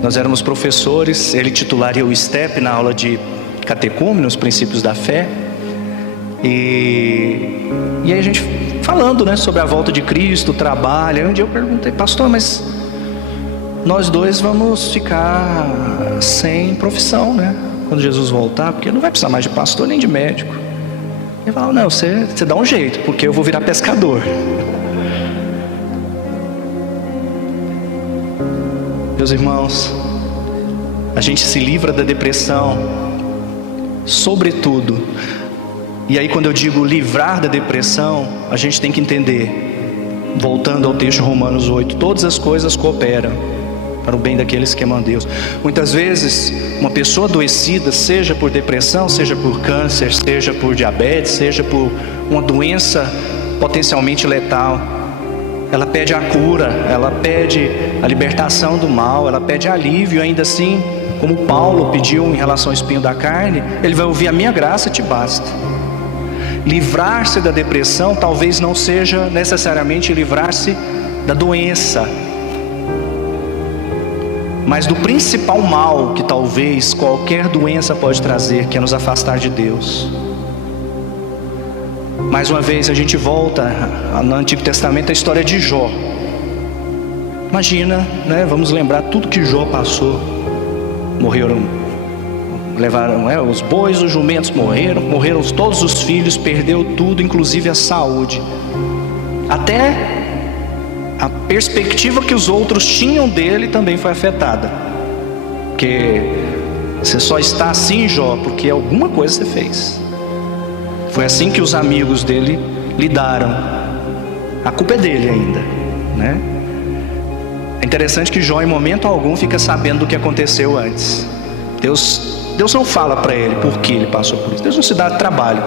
nós éramos professores, ele titularia o STEP na aula de catecúmeno, os princípios da fé, e aí a gente falando, né, sobre a volta de Cristo, o trabalho. Aí um dia eu perguntei, pastor, mas nós 2 vamos ficar sem profissão, né, quando Jesus voltar, porque não vai precisar mais de pastor nem de médico. Ele falou, não, você dá um jeito, porque eu vou virar pescador. Meus irmãos, a gente se livra da depressão, sobretudo. E aí quando eu digo livrar da depressão, a gente tem que entender, voltando ao texto de Romanos 8, todas as coisas cooperam para o bem daqueles que amam a Deus. Muitas vezes, uma pessoa adoecida, seja por depressão, seja por câncer, seja por diabetes, seja por uma doença potencialmente letal, ela pede a cura, ela pede a libertação do mal, ela pede alívio. Ainda assim, como Paulo pediu em relação ao espinho da carne, ele vai ouvir: a minha graça te basta. Livrar-se da depressão talvez não seja necessariamente livrar-se da doença, mas do principal mal que talvez qualquer doença pode trazer, que é nos afastar de Deus. Mais uma vez a gente volta no Antigo Testamento a história de Jó. Imagina, né? Vamos lembrar tudo que Jó passou. Levaram os bois, os jumentos morreram todos os filhos, perdeu tudo, inclusive a saúde. Até a perspectiva que os outros tinham dele também foi afetada. Porque você só está assim, Jó, porque alguma coisa você fez. Foi assim que os amigos dele lidaram. A culpa é dele ainda, né? É interessante que Jó em momento algum fica sabendo do que aconteceu antes. Deus não fala para ele por que ele passou por isso. Deus não se dá trabalho.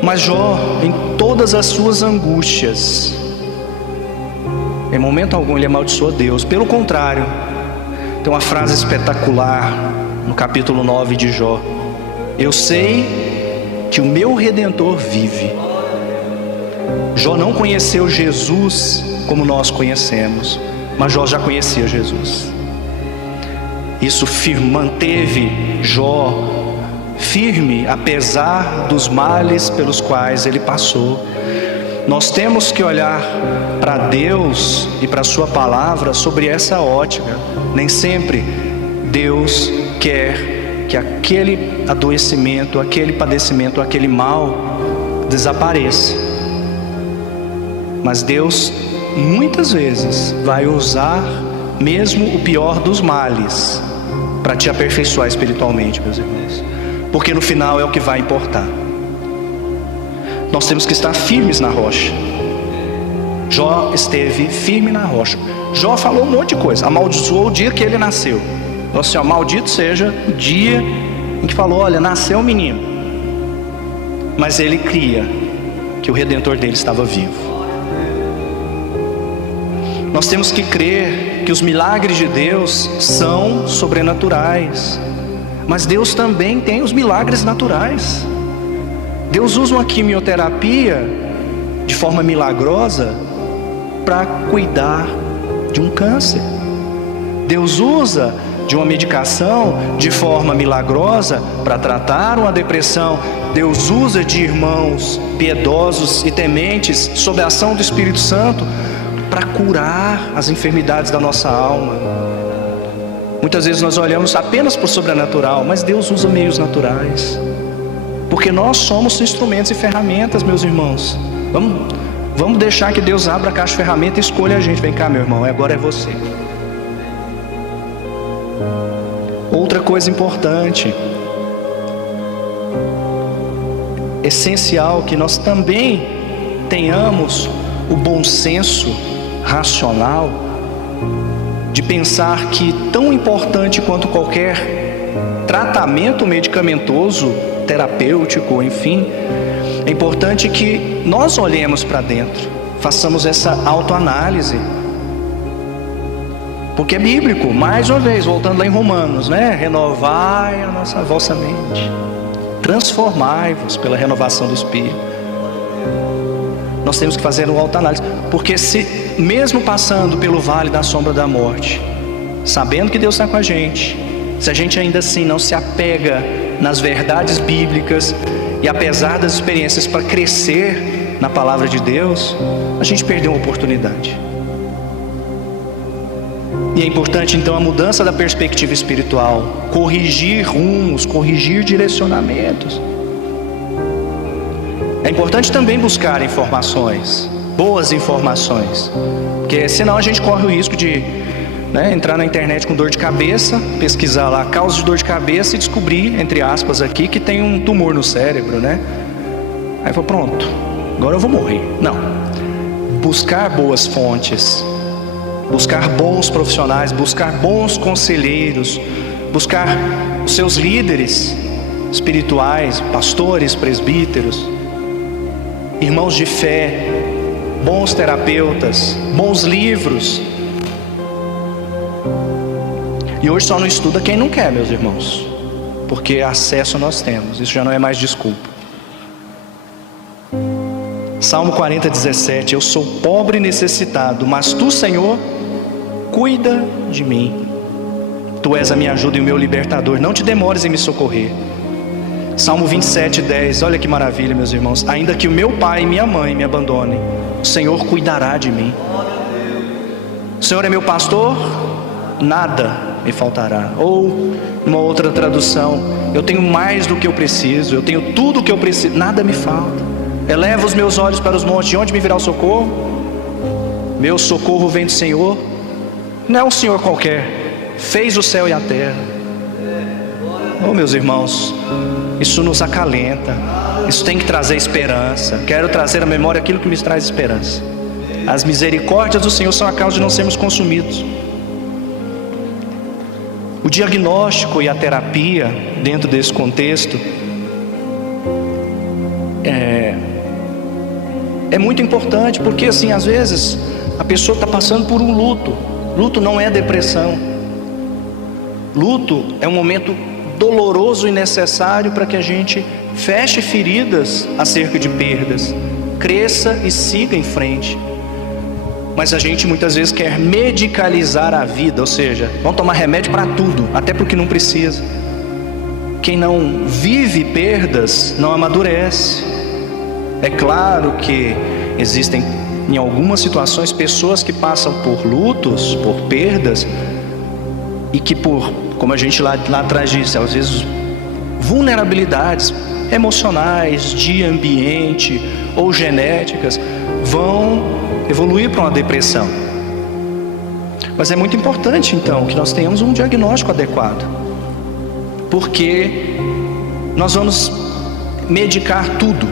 Mas Jó, em todas as suas angústias, em momento algum ele amaldiçoou Deus. Pelo contrário, tem uma frase espetacular no capítulo 9 de Jó: eu sei que o meu Redentor vive. Jó não conheceu Jesus como nós conhecemos, mas Jó já conhecia Jesus. Isso manteve Jó firme, apesar dos males pelos quais ele passou. Nós temos que olhar para Deus e para a sua palavra sobre essa ótica. Nem sempre Deus quer que aquele adoecimento, aquele padecimento, aquele mal desapareça. Mas Deus muitas vezes vai usar mesmo o pior dos males para te aperfeiçoar espiritualmente, meus irmãos. porque no final é o que vai importar. Nós temos que estar firmes na rocha. Jó esteve firme na rocha. Jó falou um monte de coisa, amaldiçoou o dia que ele nasceu. Falou assim, ó, maldito seja o dia em que falou, olha, nasceu um menino. Mas ele cria que o Redentor dele estava vivo. Nós temos que crer que os milagres de Deus são sobrenaturais, mas Deus também tem os milagres naturais. Deus usa uma quimioterapia de forma milagrosa para cuidar de um câncer. Deus usa de uma medicação de forma milagrosa para tratar uma depressão. Deus usa de irmãos piedosos e tementes sob a ação do Espírito Santo para curar as enfermidades da nossa alma. Muitas vezes nós olhamos apenas para o sobrenatural, mas Deus usa meios naturais, porque nós somos instrumentos e ferramentas, meus irmãos. Vamos deixar que Deus abra a caixa de ferramentas e escolha a gente. Vem cá, meu irmão, agora é você. Outra coisa importante, essencial, que nós também tenhamos o bom senso racional de pensar que tão importante quanto qualquer tratamento medicamentoso, terapêutico, enfim, é importante que nós olhemos para dentro, façamos essa autoanálise, porque é bíblico. Mais uma vez, voltando lá em Romanos, né? Renovai a vossa mente, transformai-vos pela renovação do Espírito. Nós temos que fazer uma autoanálise, porque se mesmo passando pelo vale da sombra da morte, sabendo que Deus está com a gente, se a gente ainda assim não se apega nas verdades bíblicas, e apesar das experiências para crescer na palavra de Deus, a gente perdeu uma oportunidade. E é importante então a mudança da perspectiva espiritual, corrigir rumos, corrigir direcionamentos. É importante também buscar informações, boas informações, porque senão a gente corre o risco de entrar na internet com dor de cabeça, pesquisar lá a causa de dor de cabeça e descobrir, entre aspas aqui, que tem um tumor no cérebro, né? Aí foi pronto, agora eu vou morrer. Não, buscar boas fontes, buscar bons profissionais, buscar bons conselheiros, buscar os seus líderes espirituais, pastores, presbíteros, irmãos de fé, bons terapeutas, bons livros. E hoje só não estuda quem não quer, meus irmãos, porque acesso nós temos, isso já não é mais desculpa. Salmo 40, 17: eu sou pobre e necessitado, mas tu, Senhor, cuida de mim. Tu és a minha ajuda e o meu libertador, não te demores em me socorrer. Salmo 27, 10, olha que maravilha, meus irmãos: ainda que o meu pai e minha mãe me abandonem, o Senhor cuidará de mim. O Senhor é meu pastor, nada me faltará. Ou numa outra tradução: eu tenho mais do que eu preciso, eu tenho tudo o que eu preciso, nada me falta. Eleva os meus olhos para os montes, de onde me virá o socorro? Meu socorro vem do Senhor. Não é um Senhor qualquer, fez o céu e a terra. Oh, meus irmãos, isso nos acalenta, isso tem que trazer esperança. Quero trazer à memória aquilo que me traz esperança. As misericórdias do Senhor são a causa de não sermos consumidos. O diagnóstico e a terapia dentro desse contexto é muito importante, porque assim, às vezes a pessoa está passando por um luto. Luto não é depressão. Luto é um momento doloroso e necessário para que a gente feche feridas acerca de perdas, cresça e siga em frente. Mas a gente muitas vezes quer medicalizar a vida, ou seja, vamos tomar remédio para tudo, até porque não precisa. Quem não vive perdas não amadurece. É claro que existem em algumas situações pessoas que passam por lutos, por perdas, e que como a gente lá atrás disse, às vezes vulnerabilidades emocionais, de ambiente ou genéticas vão evoluir para uma depressão. Mas é muito importante então que nós tenhamos um diagnóstico adequado, porque nós vamos medicar tudo,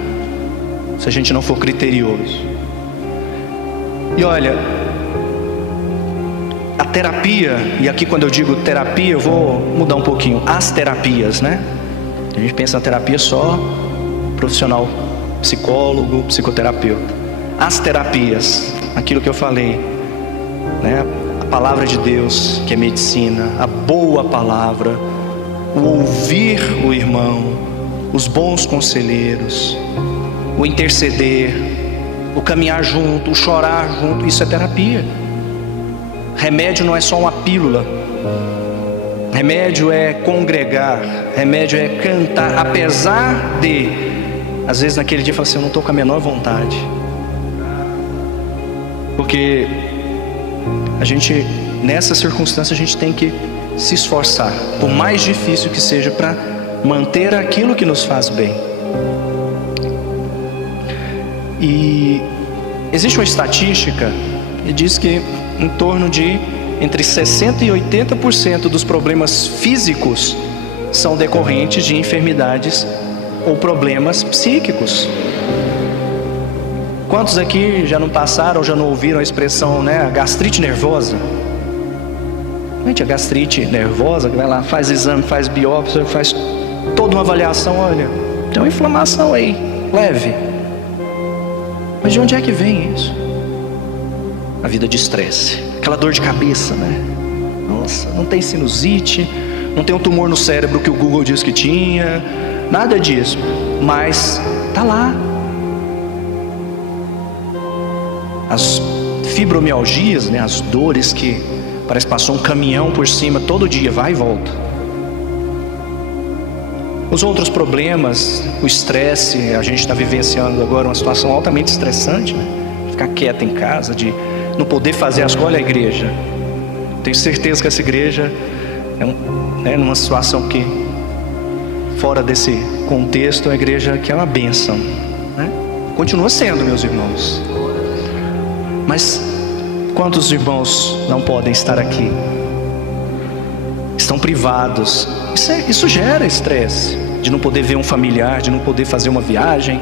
se a gente não for criterioso. E olha, a terapia, e aqui quando eu digo terapia, eu vou mudar um pouquinho, as terapias, né? A gente pensa na terapia só profissional, psicólogo, psicoterapeuta. As terapias, aquilo que eu falei, né? A palavra de Deus, que é medicina, a boa palavra, o ouvir o irmão, os bons conselheiros, o interceder, o caminhar junto, o chorar junto, isso é terapia. Remédio não é só uma pílula. Remédio é congregar, remédio é cantar, apesar de, às vezes naquele dia, fala assim, eu não estou com a menor vontade. Porque a gente, nessa circunstância, a gente tem que se esforçar, por mais difícil que seja, para manter aquilo que nos faz bem. E existe uma estatística que diz que em torno de entre 60% e 80% dos problemas físicos são decorrentes de enfermidades ou problemas psíquicos. Quantos aqui já não passaram ou já não ouviram a expressão, né, a gastrite nervosa? Gente, a gastrite nervosa, que vai lá, faz exame, faz biópsia, faz toda uma avaliação, olha, tem uma inflamação aí, leve. Mas de onde é que vem isso? A vida de estresse, aquela dor de cabeça, né? Nossa, não tem sinusite, não tem um tumor no cérebro que o Google diz que tinha, nada disso, mas tá lá. As fibromialgias, né, as dores que parece que passou um caminhão por cima todo dia, vai e volta. Os outros problemas, o estresse, a gente está vivenciando agora uma situação altamente estressante, né? Ficar quieto em casa, de não poder fazer as coisas. Olha a igreja, tenho certeza que essa igreja é numa situação que, fora desse contexto, a igreja que é uma bênção, né? Continua sendo, meus irmãos. Mas quantos irmãos não podem estar aqui? Estão privados. Isso gera estresse, de não poder ver um familiar, de não poder fazer uma viagem.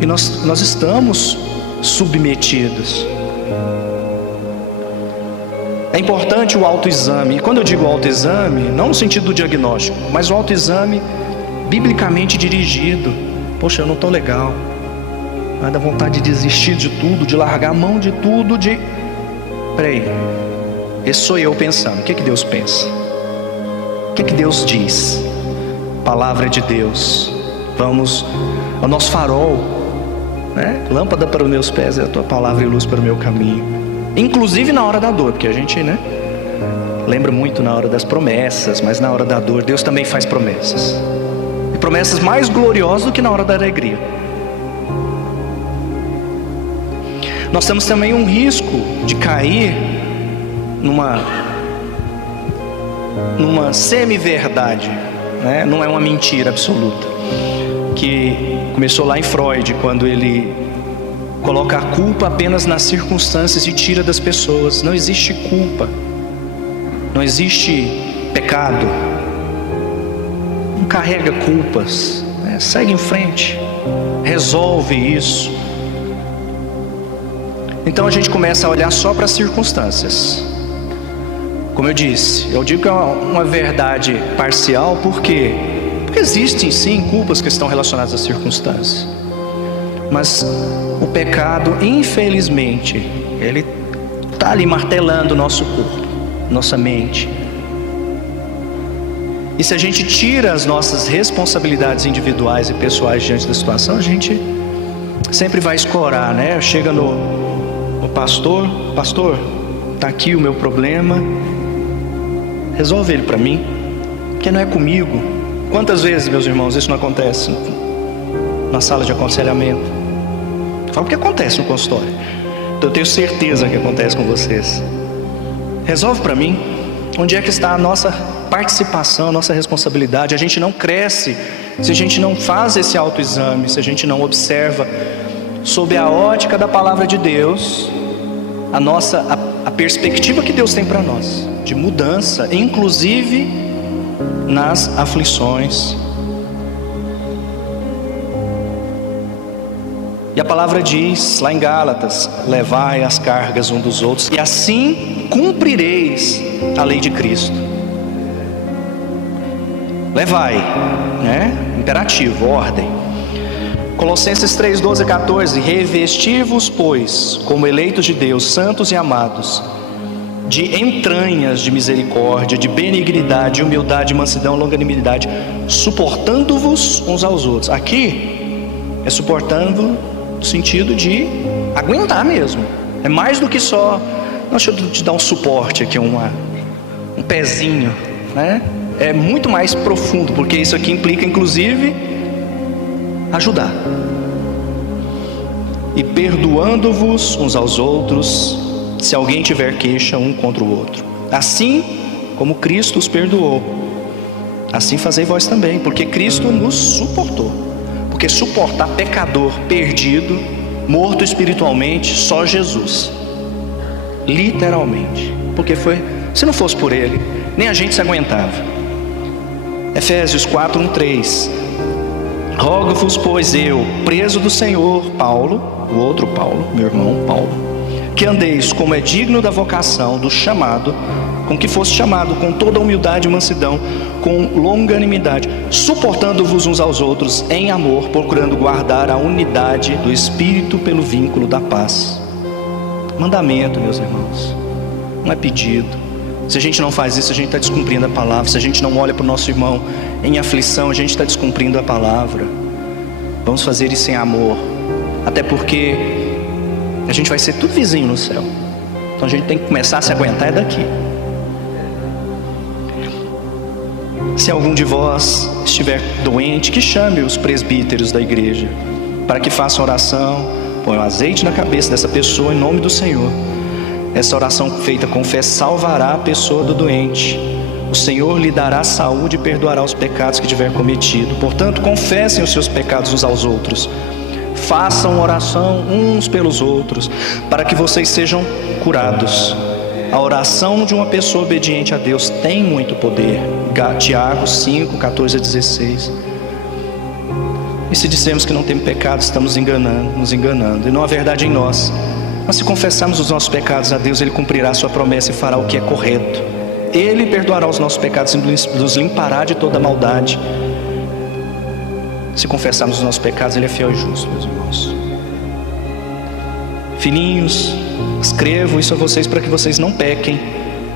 E nós estamos submetidos. É importante o autoexame. E quando eu digo autoexame, não no sentido do diagnóstico, mas o autoexame biblicamente dirigido. Poxa, eu não estou legal. Vai dar vontade de desistir de tudo, de largar a mão de tudo, Peraí, esse sou eu pensando. O que Deus pensa? O que Deus diz? Palavra de Deus. Vamos ao nosso farol, né? Lâmpada para os meus pés é a tua palavra e luz para o meu caminho. Inclusive na hora da dor, porque a gente, né, lembra muito na hora das promessas, mas na hora da dor Deus também faz promessas. E promessas mais gloriosas do que na hora da alegria. Nós temos também um risco de cair numa semi-verdade, né? Não é uma mentira absoluta, que começou lá em Freud, quando ele coloca a culpa apenas nas circunstâncias e tira das pessoas. Não existe culpa, não existe pecado, não carrega culpas, né? Segue em frente, resolve isso. Então a gente começa a olhar só para as circunstâncias. Como eu disse, eu digo que é uma verdade parcial, porque existem sim culpas que estão relacionadas às circunstâncias. Mas o pecado, infelizmente, ele está ali martelando o nosso corpo, nossa mente. E se a gente tira as nossas responsabilidades individuais e pessoais diante da situação, a gente sempre vai escorar, né? Chega no pastor, está aqui o meu problema, resolve ele para mim, porque não é comigo. Quantas vezes, meus irmãos, isso não acontece na sala de aconselhamento? Eu falo que acontece no consultório, então eu tenho certeza que acontece com vocês. Resolve para mim. Onde é que está a nossa participação, a nossa responsabilidade? A gente não cresce se a gente não faz esse autoexame, se a gente não observa sob a ótica da palavra de Deus a perspectiva que Deus tem para nós de mudança, inclusive nas aflições. E a palavra diz, lá em Gálatas, levai as cargas um dos outros, e assim cumprireis a lei de Cristo. Levai, né? Imperativo, ordem. Colossenses 3, 12 e 14, revesti-vos, pois, como eleitos de Deus, santos e amados, de entranhas de misericórdia, de benignidade, humildade, mansidão, longanimidade, suportando-vos uns aos outros. Aqui é suportando no sentido de aguentar mesmo. É mais do que só, deixa eu te dar um suporte aqui, um pezinho, né? É muito mais profundo, porque isso aqui implica inclusive ajudar. E perdoando-vos uns aos outros, se alguém tiver queixa um contra o outro, assim como Cristo os perdoou, assim fazei vós também, porque Cristo nos suportou. Porque suportar pecador perdido, morto espiritualmente, só Jesus, literalmente, porque se não fosse por Ele, nem a gente se aguentava. Efésios 4, 1, 3, rogo-vos, pois eu, preso do Senhor, Paulo, o outro Paulo, meu irmão Paulo, que andeis como é digno da vocação, do chamado, com que foste chamado, com toda humildade e mansidão, com longanimidade, suportando-vos uns aos outros em amor, procurando guardar a unidade do Espírito pelo vínculo da paz. Mandamento, meus irmãos, não é pedido. Se a gente não faz isso, a gente está descumprindo a palavra. Se a gente não olha para o nosso irmão em aflição, a gente está descumprindo a palavra. Vamos fazer isso em amor, até porque a gente vai ser tudo vizinho no céu. Então a gente tem que começar a se aguentar daqui. Se algum de vós estiver doente, que chame os presbíteros da igreja, para que façam oração, põe um azeite na cabeça dessa pessoa em nome do Senhor. Essa oração feita com fé salvará a pessoa do doente. O Senhor lhe dará saúde e perdoará os pecados que tiver cometido. Portanto, confessem os seus pecados uns aos outros. Façam oração uns pelos outros, para que vocês sejam curados. A oração de uma pessoa obediente a Deus tem muito poder. Tiago 5, 14 a 16. E se dissermos que não temos pecado, estamos nos enganando, e não há verdade em nós. Mas se confessarmos os nossos pecados a Deus, Ele cumprirá a sua promessa e fará o que é correto. Ele perdoará os nossos pecados e nos limpará de toda maldade. Se confessarmos os nossos pecados, Ele é fiel e justo, meus irmãos. Filhinhos, escrevo isso a vocês para que vocês não pequem.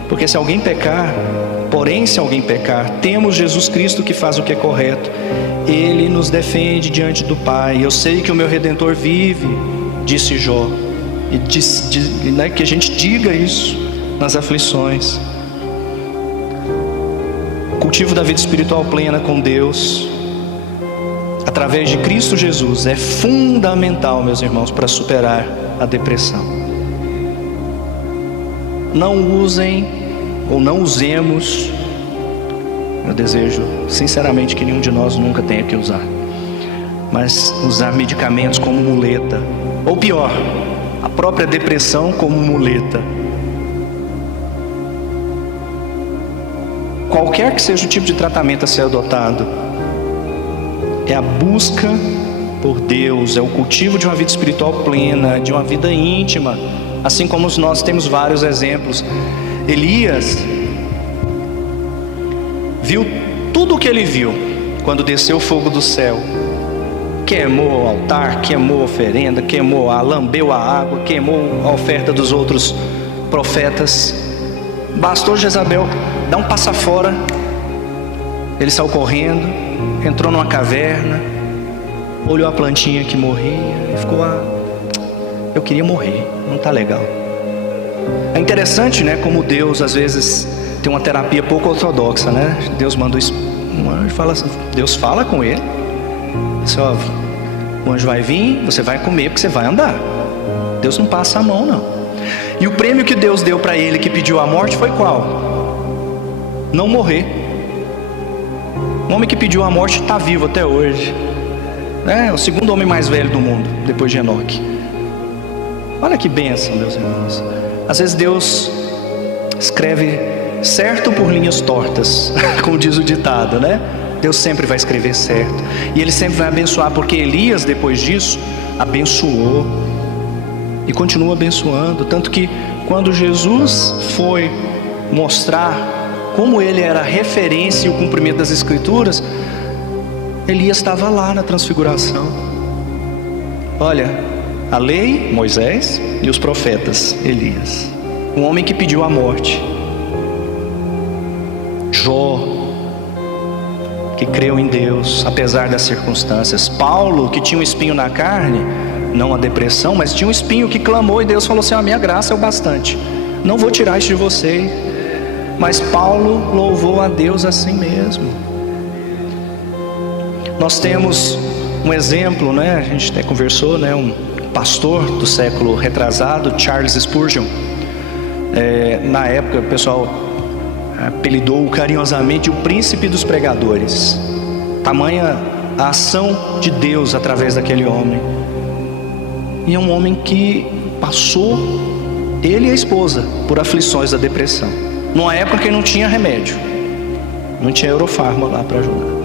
Porque se alguém pecar, se alguém pecar, temos Jesus Cristo que faz o que é correto. Ele nos defende diante do Pai. Eu sei que o meu Redentor vive, disse Jó. E que a gente diga isso nas aflições. O cultivo da vida espiritual plena com Deus, através de Cristo Jesus, é fundamental, meus irmãos, para superar a depressão. Não usem ou não usemos, eu desejo sinceramente que nenhum de nós nunca tenha que usar, mas usar medicamentos como muleta, ou pior, a própria depressão como muleta. Qualquer que seja o tipo de tratamento a ser adotado, é a busca por Deus, é o cultivo de uma vida espiritual plena, de uma vida íntima, assim como nós temos vários exemplos. Elias viu tudo o que ele viu quando desceu o fogo do céu. Queimou o altar, queimou a oferenda, lambeu a água, queimou a oferta dos outros profetas. Bastou Jezabel dar um passa fora, ele saiu correndo, entrou numa caverna, olhou a plantinha que morria e ficou eu queria morrer, não está legal. É interessante, né, como Deus às vezes tem uma terapia pouco ortodoxa, né? Deus manda um anjo, Deus fala com ele. O anjo vai vir, você vai comer porque você vai andar. Deus não passa a mão, não. E o prêmio que Deus deu para ele que pediu a morte foi qual? Não morrer. O homem que pediu a morte está vivo até hoje. É o segundo homem mais velho do mundo, depois de Enoque. Olha que bênção, meus irmãos. Às vezes Deus escreve certo por linhas tortas, como diz o ditado, né? Deus sempre vai escrever certo. E Ele sempre vai abençoar, porque Elias, depois disso, abençoou. E continua abençoando. Tanto que quando Jesus foi mostrar como ele era a referência e o cumprimento das Escrituras, Elias estava lá na transfiguração. Olha, a lei, Moisés, e os profetas, Elias. Um homem que pediu a morte. Jó, que creu em Deus, apesar das circunstâncias. Paulo, que tinha um espinho na carne, não a depressão, mas tinha um espinho que clamou, e Deus falou assim: a minha graça é o bastante, não vou tirar isso de você. Mas Paulo louvou a Deus assim mesmo. Nós temos um exemplo, né? A gente até conversou, né? Um pastor do século retrasado, Charles Spurgeon. Na época o pessoal apelidou-o carinhosamente o príncipe dos pregadores. Tamanha a ação de Deus através daquele homem. E é um homem que passou, ele e a esposa, por aflições da depressão, numa época que não tinha remédio, não tinha Eurofarma lá para ajudar.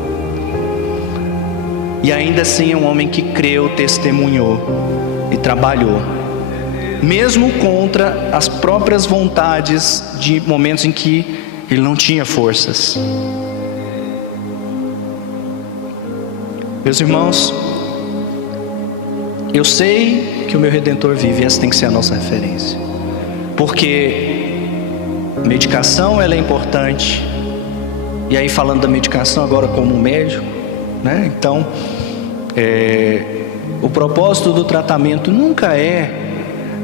E ainda assim é um homem que creu, testemunhou e trabalhou, mesmo contra as próprias vontades, de momentos em que ele não tinha forças. Meus irmãos, eu sei que o meu Redentor vive, e essa tem que ser a nossa referência. Porque medicação, ela é importante. E aí, falando da medicação agora como médico, né? Então, o propósito do tratamento nunca é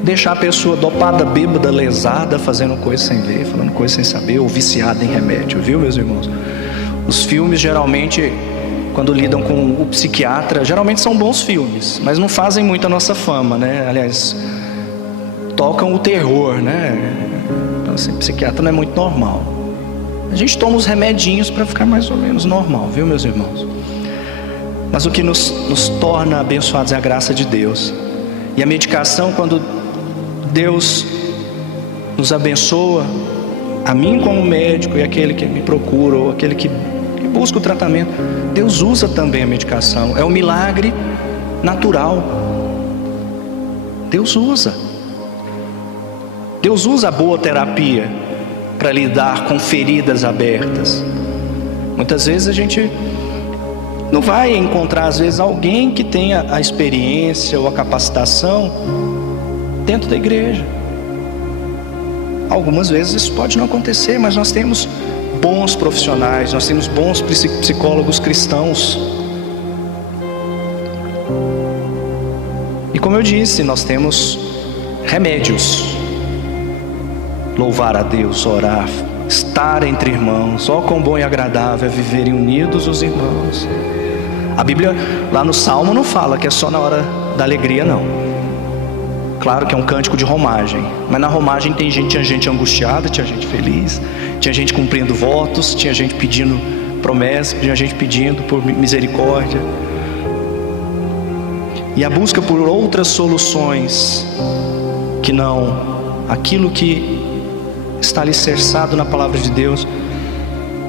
deixar a pessoa dopada, bêbada, lesada, fazendo coisa sem ver, falando coisa sem saber, ou viciada em remédio, viu, meus irmãos? Os filmes geralmente, quando lidam com o psiquiatra, geralmente são bons filmes, mas não fazem muito a nossa fama, né? Aliás, tocam o terror, né? Então, assim, psiquiatra não é muito normal. A gente toma os remedinhos para ficar mais ou menos normal, viu, meus irmãos? Mas o que nos torna abençoados é a graça de Deus. E a medicação, quando Deus nos abençoa, a mim como médico e aquele que me procura, ou aquele que busca o tratamento, Deus usa também a medicação. É um milagre natural. Deus usa a boa terapia para lidar com feridas abertas. Muitas vezes a gente não vai encontrar, às vezes, alguém que tenha a experiência ou a capacitação dentro da igreja. Algumas vezes isso pode não acontecer, mas nós temos bons profissionais, nós temos bons psicólogos cristãos. E como eu disse, nós temos remédios. Louvar a Deus, orar, estar entre irmãos. Ó, quão bom e agradável é viverem unidos os irmãos. A Bíblia, lá no Salmo, não fala que é só na hora da alegria, não. Claro que é um cântico de romagem, mas na romagem tinha gente angustiada, tinha gente feliz, tinha gente cumprindo votos, tinha gente pedindo promessas, tinha gente pedindo por misericórdia. E a busca por outras soluções que não aquilo que está alicerçado na palavra de Deus,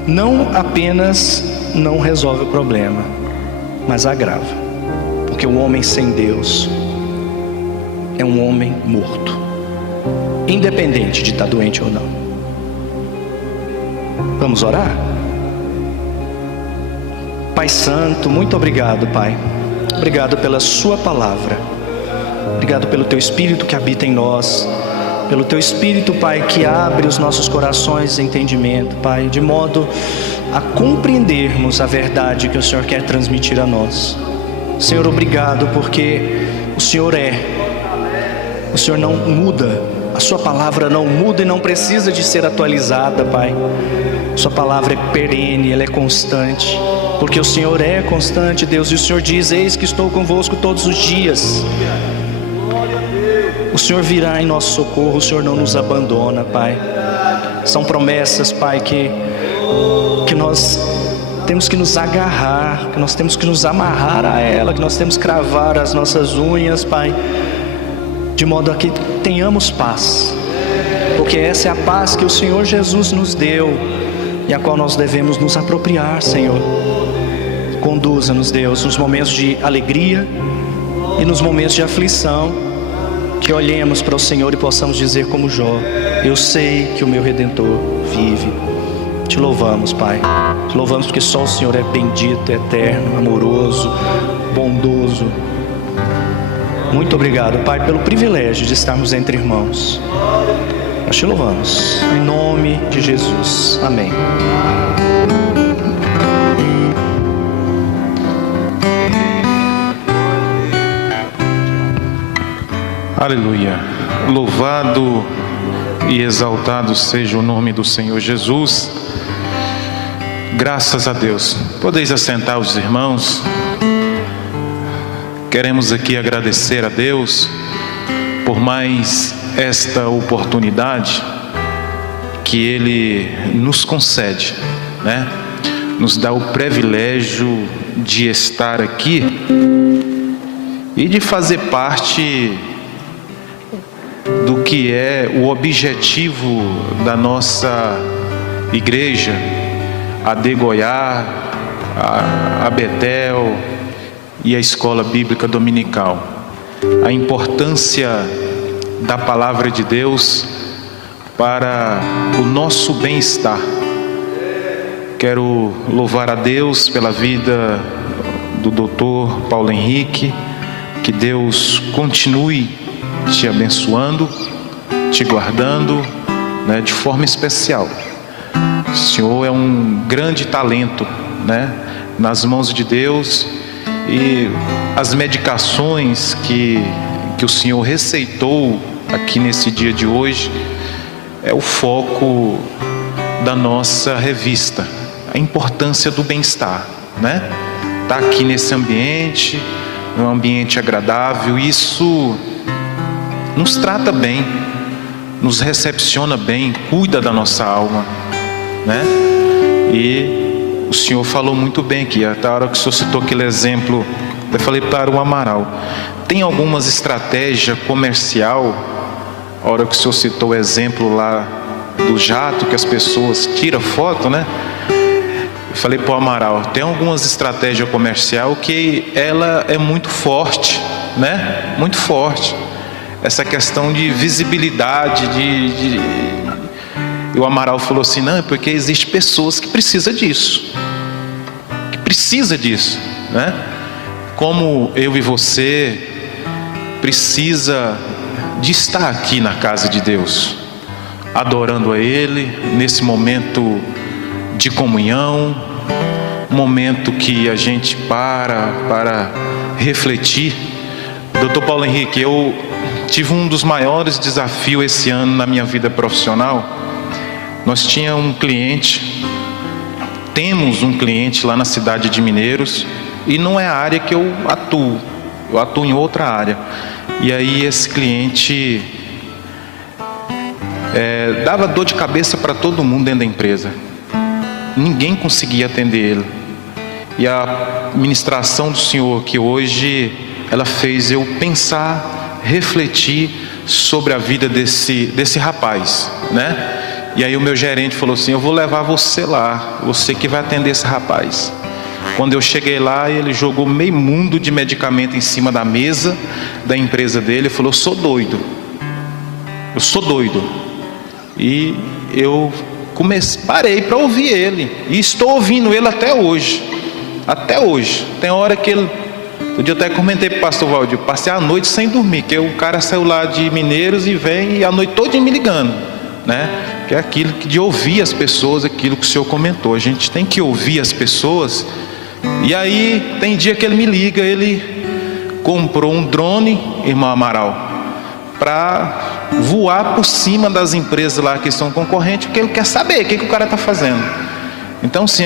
não apenas não resolve o problema, mas agrava. Porque o homem sem Deus é um homem morto, independente de estar doente ou não. Vamos orar? Pai Santo, muito obrigado, Pai. Obrigado pela sua palavra. Obrigado pelo teu Espírito que habita em nós. Pelo teu Espírito, Pai, que abre os nossos corações e entendimento, Pai, de modo a compreendermos a verdade que o Senhor quer transmitir a nós. Senhor, obrigado, porque o Senhor o Senhor não muda, a sua palavra não muda e não precisa de ser atualizada, Pai. Sua palavra é perene, ela é constante, porque o Senhor é constante, Deus, e o Senhor diz: eis que estou convosco todos os dias. O Senhor virá em nosso socorro, o Senhor não nos abandona, Pai. São promessas, Pai, que nós temos que nos agarrar, que nós temos que nos amarrar a ela, que nós temos que cravar as nossas unhas, Pai, de modo a que tenhamos paz, porque essa é a paz que o Senhor Jesus nos deu, e a qual nós devemos nos apropriar, Senhor. Conduza-nos, Deus, nos momentos de alegria e nos momentos de aflição, que olhemos para o Senhor e possamos dizer como Jó: eu sei que o meu Redentor vive. Te louvamos, Pai. Te louvamos porque só o Senhor é bendito, eterno, amoroso, bondoso. Muito obrigado, Pai, pelo privilégio de estarmos entre irmãos. Nós te louvamos, em nome de Jesus. Amém. Aleluia. Louvado e exaltado seja o nome do Senhor Jesus. Graças a Deus. Podeis assentar os irmãos. Queremos aqui agradecer a Deus por mais esta oportunidade que Ele nos concede, né? Nos dá o privilégio de estar aqui e de fazer parte do que é o objetivo da nossa igreja, a de Goiás, a Betel e a Escola Bíblica Dominical. A importância da Palavra de Deus para o nosso bem-estar. Quero louvar a Deus pela vida do Dr. Paulo Henrique, que Deus continue te abençoando, te guardando, né, de forma especial. O Senhor é um grande talento, né, nas mãos de Deus, e as medicações que o Senhor receitou aqui nesse dia de hoje é o foco da nossa revista, a importância do bem-estar, né? Tá aqui nesse ambiente, um ambiente agradável, isso nos trata bem, nos recepciona bem, cuida da nossa alma, né? E o Senhor falou muito bem aqui, até a hora que o Senhor citou aquele exemplo, eu falei para o Amaral, tem algumas estratégias comercial, a hora que o Senhor citou o exemplo lá do jato, que as pessoas tiram foto, né? Eu falei para o Amaral, tem algumas estratégias comercial que ela é muito forte, né? Muito forte. Essa questão de visibilidade, E o Amaral falou assim, não, é porque existem pessoas que precisam disso. Né? Como eu e você precisa de estar aqui na casa de Deus, adorando a Ele, nesse momento de comunhão, momento que a gente para refletir. Dr. Paulo Henrique, eu tive um dos maiores desafios esse ano na minha vida profissional. Nós tínhamos um cliente lá na cidade de Mineiros, e não é a área que eu atuo em outra área. E aí esse cliente dava dor de cabeça para todo mundo dentro da empresa. Ninguém conseguia atender ele. E a ministração do Senhor que hoje ela fez eu pensar, refletir sobre a vida desse rapaz, né? E aí o meu gerente falou assim, eu vou levar você lá, você que vai atender esse rapaz. Quando eu cheguei lá, ele jogou meio mundo de medicamento em cima da mesa da empresa dele e falou, eu sou doido. E eu parei para ouvir ele, e estou ouvindo ele até hoje. Tem hora que ele... Um dia eu até comentei para o pastor Valdir, passei a noite sem dormir, que o cara saiu lá de Mineiros e vem, e a noite toda me ligando, né? Que é aquilo de ouvir as pessoas, aquilo que o Senhor comentou. A gente tem que ouvir as pessoas. E aí tem dia que ele me liga, ele comprou um drone, irmão Amaral, para voar por cima das empresas lá que são concorrentes, porque ele quer saber o que o cara está fazendo. Então sim,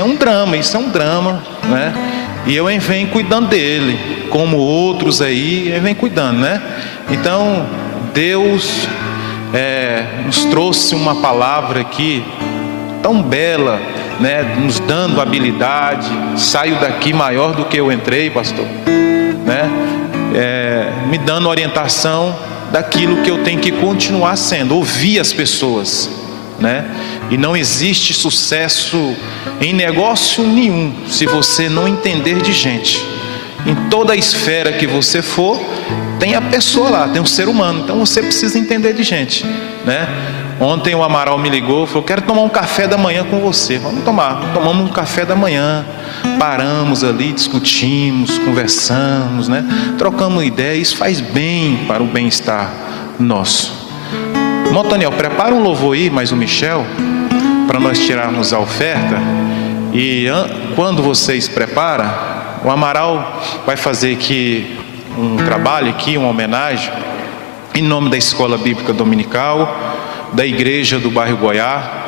isso é um drama, né? E eu venho cuidando dele, como outros aí, eu venho cuidando, né? Então Deus nos trouxe uma palavra aqui tão bela, né? Nos dando habilidade. Saio daqui maior do que eu entrei, pastor, né? Me dando orientação daquilo que eu tenho que continuar sendo, ouvir as pessoas, né? E não existe sucesso em negócio nenhum se você não entender de gente. Em toda a esfera que você for, tem a pessoa lá, tem um ser humano. Então você precisa entender de gente, né? Ontem o Amaral me ligou, falou: quero tomar um café da manhã com você. Vamos tomar. Tomamos um café da manhã, paramos ali, discutimos, conversamos, né? Trocamos ideias. Isso faz bem para o bem-estar nosso. Montaniel, prepara um louvor aí, mais o Michel, para nós tirarmos a oferta. E quando vocês preparam, o Amaral vai fazer aqui um trabalho, aqui uma homenagem, em nome da Escola Bíblica Dominical, da Igreja do Bairro Goiá,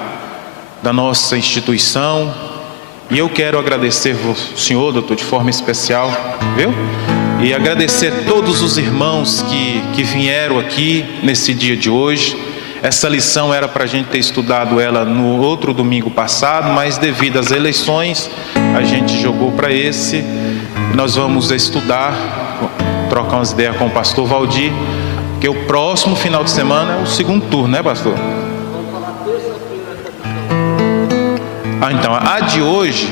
da nossa instituição. E eu quero agradecer o senhor, doutor, de forma especial, viu? E agradecer todos os irmãos que vieram aqui nesse dia de hoje. Essa lição era para a gente ter estudado ela no outro domingo passado, mas devido às eleições, a gente jogou para esse. Nós vamos estudar, trocar umas ideias com o pastor Valdir, porque o próximo final de semana é o segundo turno, né, pastor? Então, a de hoje,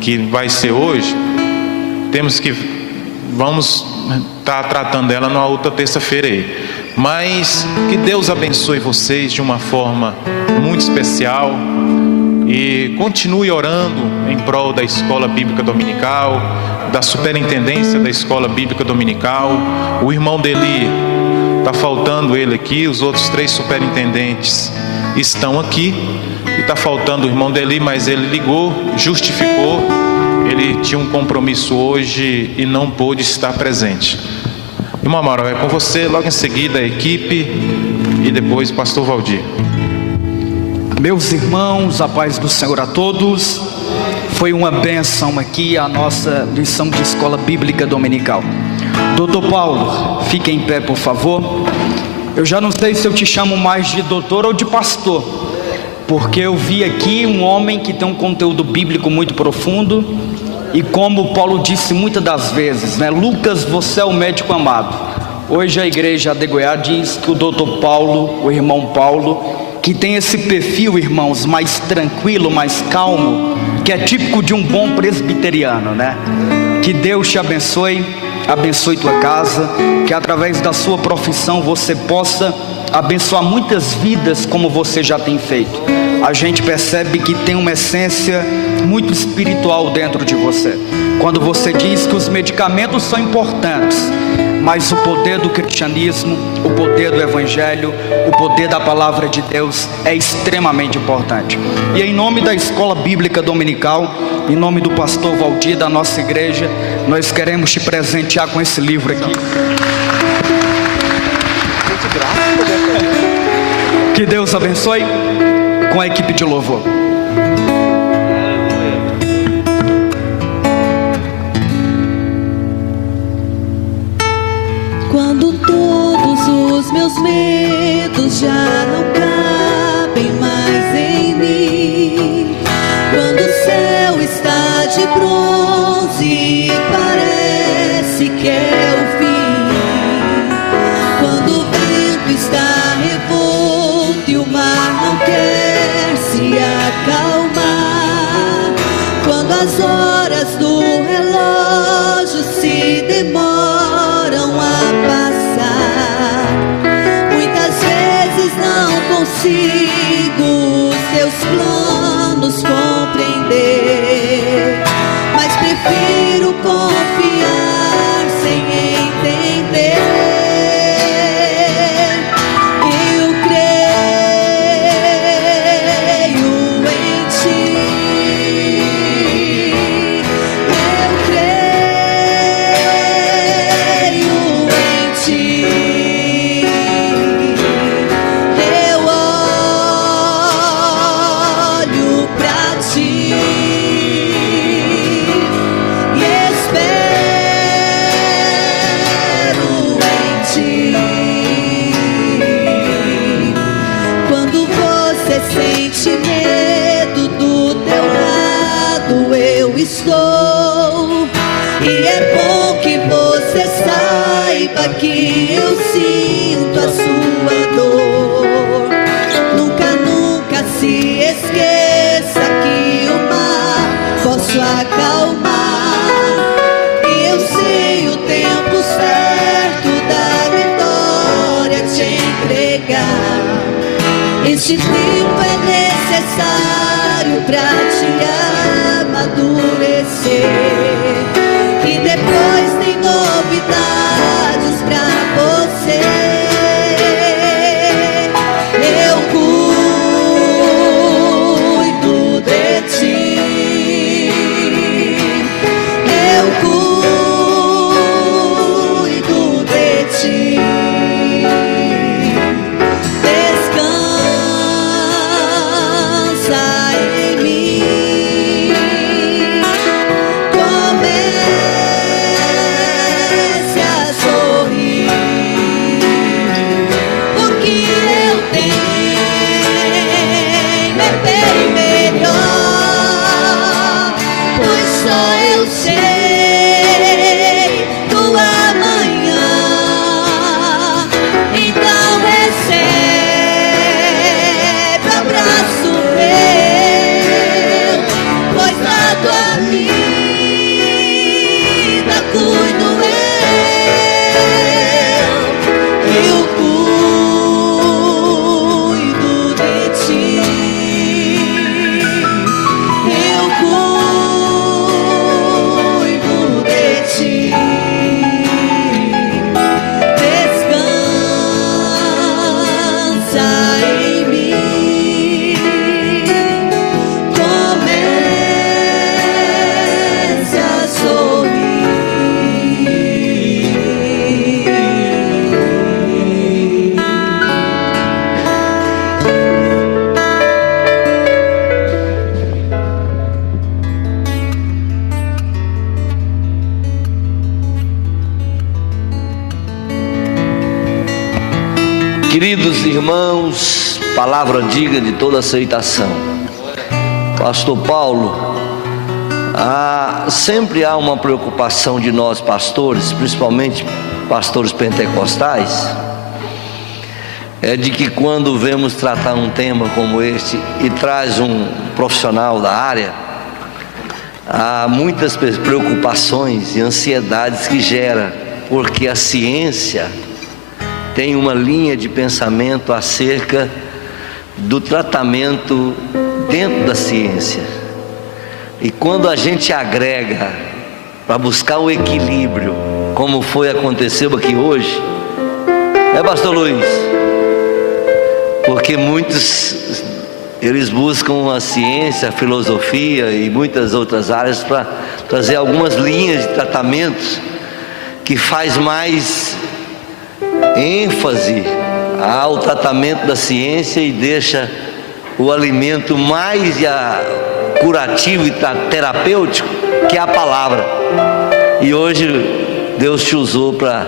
que vai ser hoje, vamos estar tratando dela numa outra terça-feira aí. Mas que Deus abençoe vocês de uma forma muito especial e continue orando em prol da Escola Bíblica Dominical, da superintendência da Escola Bíblica Dominical. O irmão dele, está faltando ele aqui, os outros 3 superintendentes estão aqui, e está faltando o irmão dele, mas ele ligou, justificou, ele tinha um compromisso hoje e não pôde estar presente. Irmão Amaral, é com você, logo em seguida a equipe e depois o pastor Valdir. Meus irmãos, a paz do Senhor a todos. Foi uma bênção aqui a nossa lição de Escola Bíblica Dominical. Doutor Paulo, fique em pé, por favor. Eu já não sei se eu te chamo mais de doutor ou de pastor, porque eu vi aqui um homem que tem um conteúdo bíblico muito profundo. E como Paulo disse muitas das vezes, né? Lucas, você é o médico amado. Hoje a igreja de Goiás diz que o doutor Paulo, o irmão Paulo, que tem esse perfil, irmãos, mais tranquilo, mais calmo, que é típico de um bom presbiteriano, né? Que Deus te abençoe, abençoe tua casa, que através da sua profissão você possa abençoar muitas vidas como você já tem feito. A gente percebe que tem uma essência muito espiritual dentro de você. Quando você diz que os medicamentos são importantes, mas o poder do cristianismo, o poder do evangelho, o poder da palavra de Deus é extremamente importante. E em nome da Escola Bíblica Dominical, em nome do pastor Valdir, da nossa igreja, nós queremos te presentear com esse livro aqui. Que Deus abençoe com a equipe de louvor. Quando todos os meus medos já não cabem mais em mim, quando o céu está de bronze e parece que é o fim, quando o vento está revolto e o mar não quer se acalmar, quando as horas do relógio se demoram a passar, muitas vezes não consigo os teus planos compreender, mas prefiro confiar sem entender. Eu creio em ti, eu creio em ti, eu olho pra ti e espero em ti. Quando você sente medo, do teu lado eu estou, e é bom que você saiba que eu sinto a sua dor. Nunca, nunca posso acalmar. E eu sei o tempo certo da vitória te entregar. Este tempo é necessário pra te amadurecer. E depois tem novidades pra você. Eu cuido de ti. Eu cuido de ti. Descansa em mim. Comece a sorrir. O que eu tenho é bem melhor, pois só eu sei do amanhã. Então recebe abraço meu, pois da tua vida cuido eu. Eu cuido de ti. Eu cuido de ti. Descansa em mim. Comece a sorrir. Queridos irmãos, palavra digna de toda aceitação. Pastor Paulo, sempre há uma preocupação de nós pastores, principalmente pastores pentecostais, é de que quando vemos tratar um tema como este e traz um profissional da área, há muitas preocupações e ansiedades que gera, porque a ciência tem uma linha de pensamento acerca do tratamento dentro da ciência. E quando a gente agrega para buscar o equilíbrio, como aconteceu aqui hoje, pastor Luiz? Porque muitos, eles buscam a ciência, a filosofia e muitas outras áreas para trazer algumas linhas de tratamentos que faz mais ênfase ao tratamento da ciência e deixa o alimento mais curativo e terapêutico, que é a palavra. E hoje Deus te usou para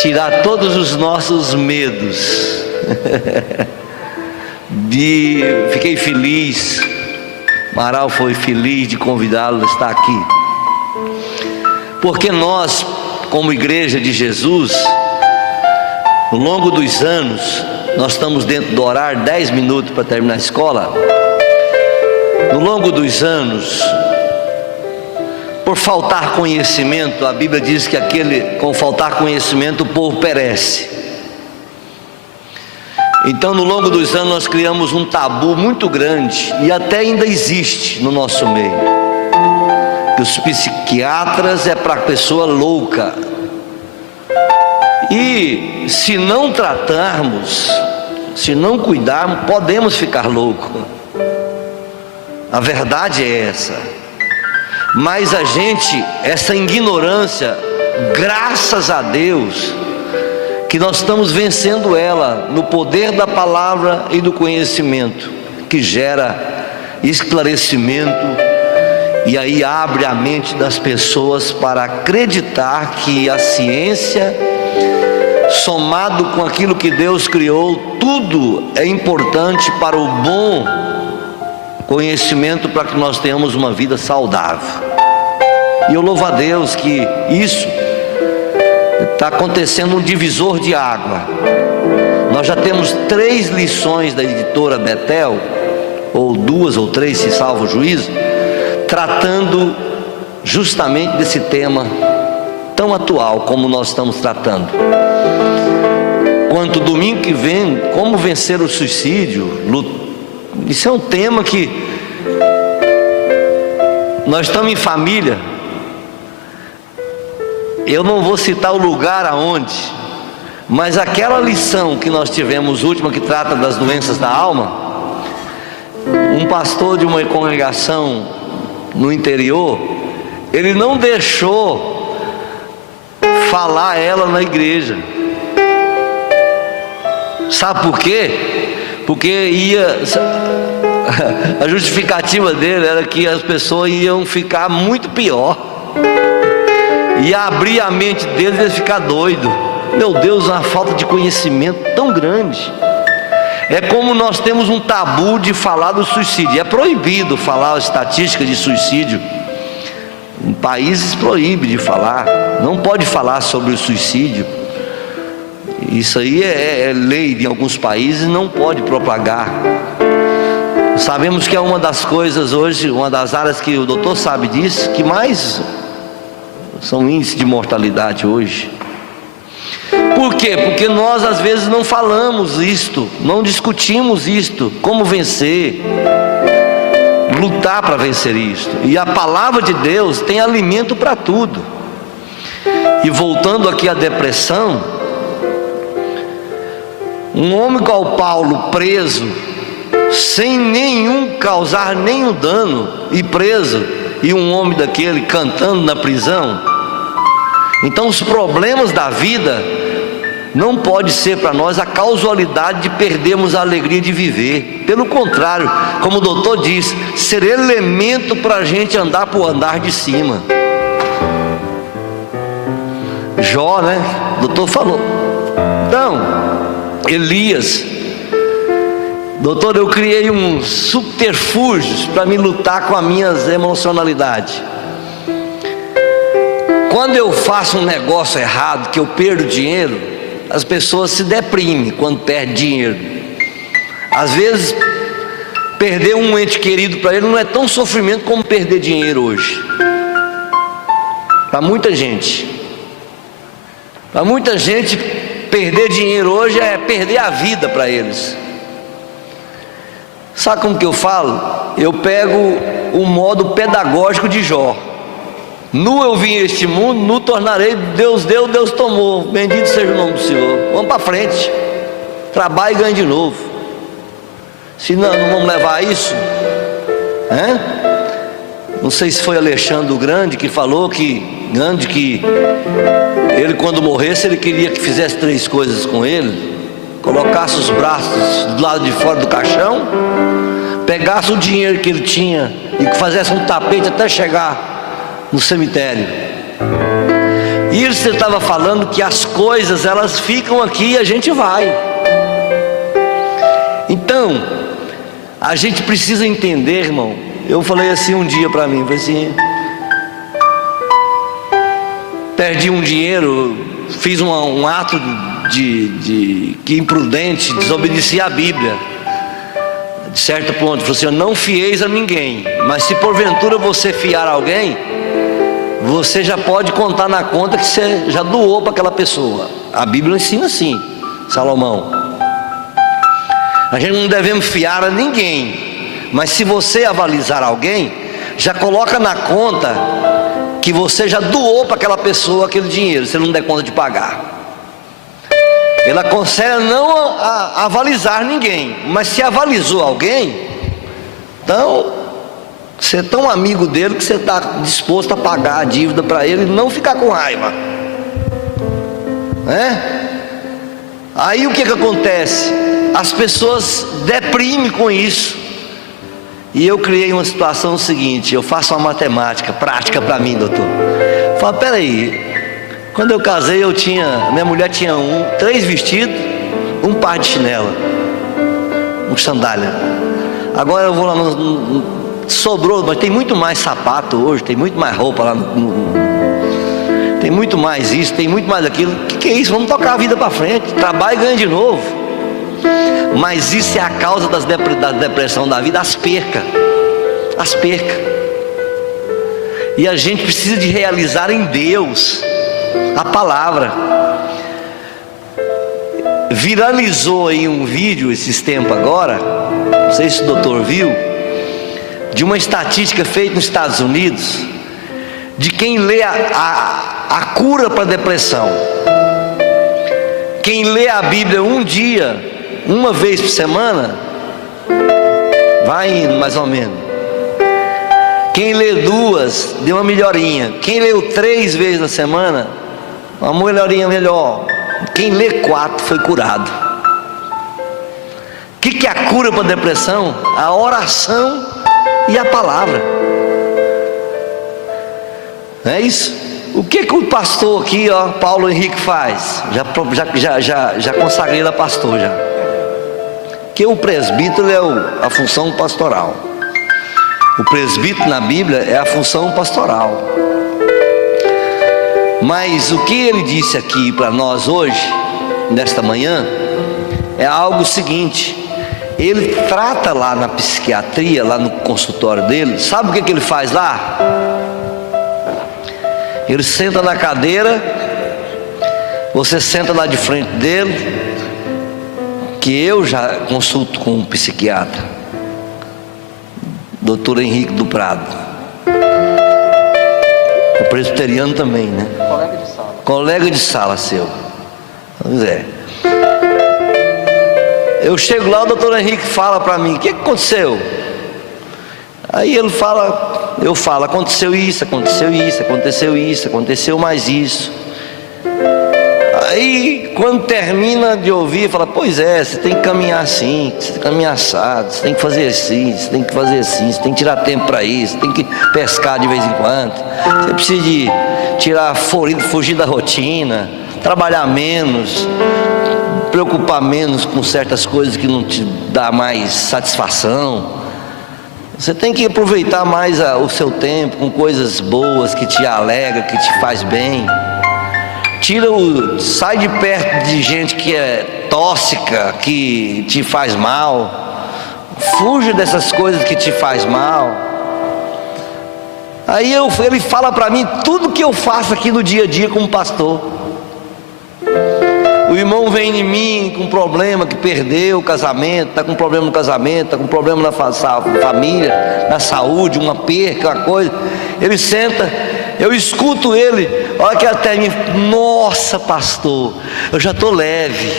tirar todos os nossos medos. Fiquei feliz, Amaral foi feliz de convidá-lo a estar aqui, porque nós, como igreja de Jesus, no longo dos anos, nós estamos dentro do horário, 10 minutos para terminar a escola. No longo dos anos, por faltar conhecimento, a Bíblia diz que com faltar conhecimento o povo perece. Então, no longo dos anos, nós criamos um tabu muito grande, e até ainda existe no nosso meio, que os psiquiatras é para pessoa louca. E se não tratarmos, se não cuidarmos, podemos ficar loucos. A verdade é essa. Mas essa ignorância, graças a Deus, que nós estamos vencendo ela no poder da palavra e do conhecimento, que gera esclarecimento, e aí abre a mente das pessoas para acreditar que a ciência, somado com aquilo que Deus criou, tudo é importante para o bom conhecimento, para que nós tenhamos uma vida saudável. E eu louvo a Deus que isso está acontecendo um divisor de água. Nós já temos 3 lições da editora Betel, ou 2 ou 3, se salvo o juízo, tratando justamente desse tema tão atual como nós estamos tratando. Quanto domingo que vem, como vencer o suicídio, isso é um tema que nós estamos em família. Eu não vou citar o lugar aonde, mas aquela lição que nós tivemos última, que trata das doenças da alma, um pastor de uma congregação no interior, ele não deixou falar ela na igreja. Sabe por quê? Porque a justificativa dele era que as pessoas iam ficar muito pior, ia abrir a mente deles e eles ficar doido. Meu Deus, uma falta de conhecimento tão grande. É como nós temos um tabu de falar do suicídio. É proibido falar a estatística de suicídio. Em países proíbe de falar. Não pode falar sobre o suicídio. Isso aí é lei em alguns países, não pode propagar. Sabemos que é uma das coisas hoje, uma das áreas que o doutor sabe disso, que mais são índices de mortalidade hoje. Por quê? Porque nós às vezes não falamos isto, não discutimos isto, como vencer, lutar para vencer isto. E a palavra de Deus tem alimento para tudo. E voltando aqui à depressão, um homem igual Paulo, preso, sem causar nenhum dano, e preso, e um homem daquele cantando na prisão. Então os problemas da vida não pode ser para nós a causalidade de perdermos a alegria de viver. Pelo contrário, como o doutor diz, ser elemento para a gente andar por andar de cima. Jó, né? O doutor falou. Então, Elias, doutor, eu criei uns subterfúgios para me lutar com as minhas emocionalidades. Quando eu faço um negócio errado, que eu perdo dinheiro, as pessoas se deprimem quando perdem dinheiro. Às vezes, perder um ente querido para ele não é tão sofrimento como perder dinheiro hoje. Para muita gente. Para muita gente, perder dinheiro hoje é perder a vida para eles. Sabe como que eu falo? Eu pego o modo pedagógico de Jó. Nu eu vim a este mundo, nu tornarei. Deus deu, Deus tomou. Bendito seja o nome do Senhor. Vamos para frente. Trabalhe e ganhe de novo. Se não vamos levar a isso, não sei se foi Alexandre o Grande que falou que ele, quando morresse, ele queria que fizesse 3 coisas com ele: colocasse os braços do lado de fora do caixão, pegasse o dinheiro que ele tinha e que fizesse um tapete até chegar no cemitério. E ele estava falando que as coisas, elas ficam aqui e a gente vai. Então a gente precisa entender, irmão. Eu falei assim um dia para mim, falei assim: perdi um dinheiro, fiz um ato que imprudente, desobedeci à Bíblia. De certo ponto, falei assim: não fieis a ninguém, mas se porventura você fiar a alguém, você já pode contar na conta que você já doou para aquela pessoa. A Bíblia ensina assim, Salomão. A gente não devemos fiar a ninguém, mas se você avalizar alguém, já coloca na conta que você já doou para aquela pessoa aquele dinheiro, se ele não der conta de pagar. Ele aconselha não a avalizar ninguém, mas se avalizou alguém, então você é tão amigo dele que você está disposto a pagar a dívida para ele e não ficar com raiva, Aí o que acontece? As pessoas deprimem com isso. E eu criei uma situação seguinte: eu faço uma matemática prática para mim, doutor. Falo, peraí, quando eu casei minha mulher tinha 3 vestidos, um par de chinela, um sandália. Agora eu vou lá sobrou, mas tem muito mais sapato hoje, tem muito mais roupa lá, tem muito mais isso, tem muito mais aquilo. O que é isso? Vamos tocar a vida para frente, trabalha e ganha de novo. Mas isso é a causa da depressão da vida, as percas. E a gente precisa de realizar em Deus a palavra. Viralizou aí um vídeo esses tempos agora, não sei se o doutor viu, de uma estatística feita nos Estados Unidos, de quem lê a cura para a depressão. Quem lê a Bíblia um dia, uma vez por semana, vai indo mais ou menos. Quem lê 2, deu uma melhorinha. Quem leu 3 vezes na semana, uma melhorinha melhor. Quem lê 4 foi curado. O que é a cura para a depressão? A oração e a palavra. Não é isso? O que o pastor aqui, ó, Paulo Henrique, faz? Já consagrei ele a pastor já. Que o presbítero é a função pastoral. O presbítero na Bíblia é a função pastoral. Mas o que ele disse aqui para nós hoje, nesta manhã, é algo seguinte. Ele trata lá na psiquiatria, lá no consultório dele. Sabe o que ele faz lá? Ele senta na cadeira, você senta lá de frente dele, que eu já consulto com um psiquiatra, Dr. Henrique do Prado, o presbiteriano também, né? Colega de sala seu. Pois é. Eu chego lá, o doutor Henrique fala para mim: o que aconteceu? Aí ele fala, eu falo: aconteceu isso, aconteceu isso, aconteceu isso, aconteceu mais isso. Aí quando termina de ouvir, fala: pois é, você tem que caminhar assim, você tem que caminhar assado, você tem que fazer assim, você tem que fazer assim, você tem que tirar tempo para isso, você tem que pescar de vez em quando, você precisa de fugir da rotina, trabalhar menos, preocupar menos com certas coisas que não te dá mais satisfação. Você tem que aproveitar mais o seu tempo com coisas boas que te alegram, que te faz bem. Sai de perto de gente que é tóxica, que te faz mal. Fuja dessas coisas que te faz mal. Aí ele fala para mim tudo que eu faço aqui no dia a dia como pastor. O irmão vem em mim com problema, que perdeu o casamento, está com problema no casamento, está com problema na família, na saúde, uma perca, uma coisa. Ele senta, eu escuto ele, olha que até mim, nossa pastor, eu já estou leve.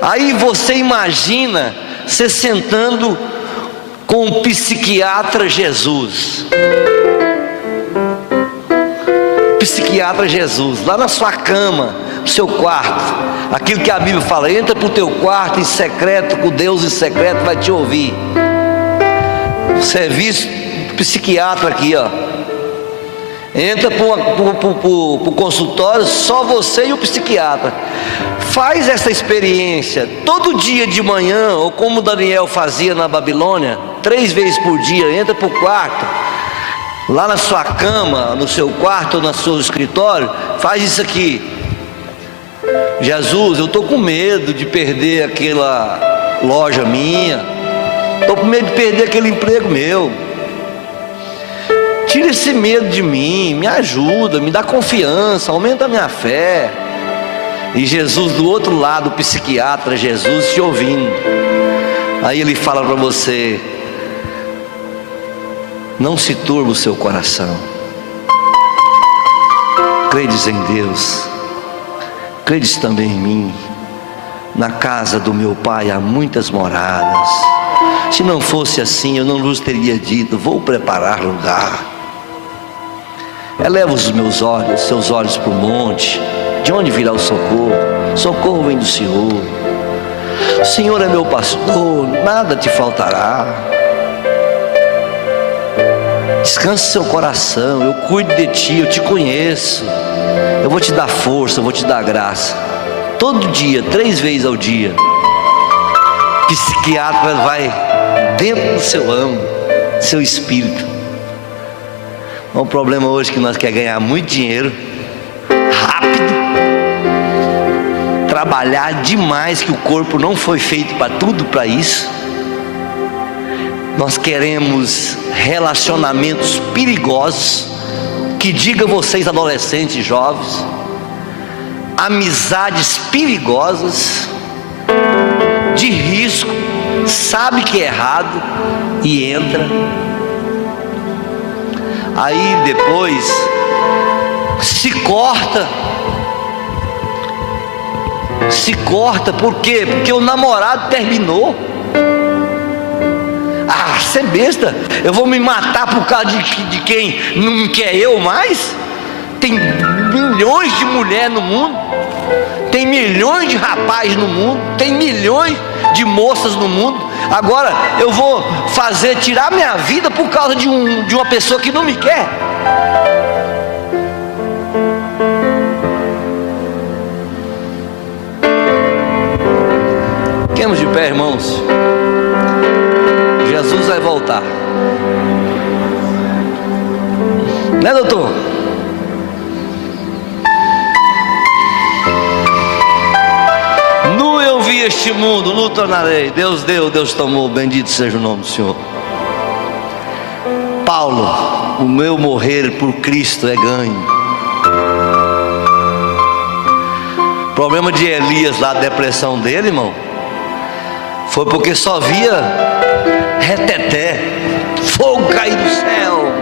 Aí você imagina você sentando com o psiquiatra Jesus. Psiquiatra Jesus, lá na sua cama, no seu quarto, aquilo que a Bíblia fala: entra para o teu quarto em secreto, com Deus em secreto vai te ouvir. O serviço do psiquiatra aqui, ó. Entra para o consultório, só você e o psiquiatra. Faz essa experiência todo dia de manhã, ou como Daniel fazia na Babilônia, 3 vezes por dia. Entra para o quarto, lá na sua cama, no seu quarto ou no seu escritório, faz isso aqui: Jesus, eu estou com medo de perder aquela loja minha, estou com medo de perder aquele emprego meu. Tira esse medo de mim, me ajuda, me dá confiança, aumenta a minha fé. E Jesus do outro lado, o psiquiatra Jesus te ouvindo. Aí ele fala para você: não se turbe o seu coração. Credes em Deus, credes também em mim. Na casa do meu pai há muitas moradas. Se não fosse assim, eu não vos teria dito: vou preparar lugar. Eleva os meus olhos, seus olhos para o monte. De onde virá o socorro? Socorro vem do Senhor. O Senhor é meu pastor, nada te faltará. Descanse seu coração, eu cuido de ti, eu te conheço. Eu vou te dar força, eu vou te dar graça. Todo dia, 3 vezes ao dia, psiquiatra vai dentro do seu âmago, seu espírito. O problema hoje é que nós queremos ganhar muito dinheiro, rápido, trabalhar demais, que o corpo não foi feito para tudo para isso. Nós queremos relacionamentos perigosos, que diga vocês adolescentes e jovens, amizades perigosas, de risco, sabe que é errado e entra. Aí depois se corta, por quê? Porque o namorado terminou. Ah, você é besta, eu vou me matar por causa de quem não quer eu mais? Tem milhões de mulheres no mundo, tem milhões de rapazes no mundo, tem milhões de moças no mundo. Agora eu vou tirar minha vida por causa de uma pessoa que não me quer? Fiquemos de pé, irmãos. Jesus vai voltar, né, doutor? Nu eu vi este mundo, nu tornarei. Deus deu, Deus tomou, bendito seja o nome do Senhor. Paulo, o meu morrer por Cristo é ganho. O problema de Elias lá, a depressão dele, irmão, foi porque só via reteté, fogo cair do céu,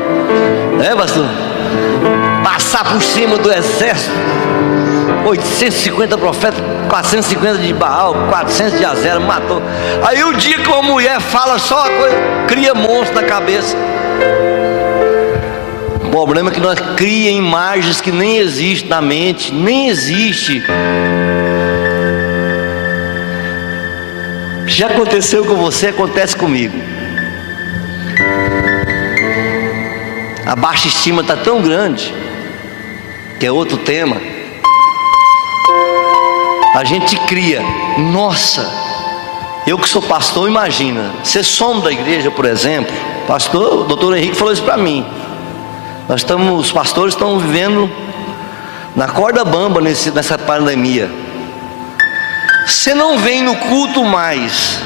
né, pastor? Passar por cima do exército, 850 profetas, 450 de Baal, 400 de Azera, matou. Aí o dia que uma mulher fala só uma coisa, cria monstro na cabeça. O problema é que nós criamos imagens que nem existem na mente, nem existe. Já aconteceu com você, acontece comigo. A baixa estima está tão grande, que é outro tema. A gente cria, nossa, eu que sou pastor, imagina, ser somos da igreja, por exemplo. Pastor, o doutor Henrique falou isso para mim. Os pastores estão vivendo na corda bamba nessa pandemia. Você não vem no culto mais,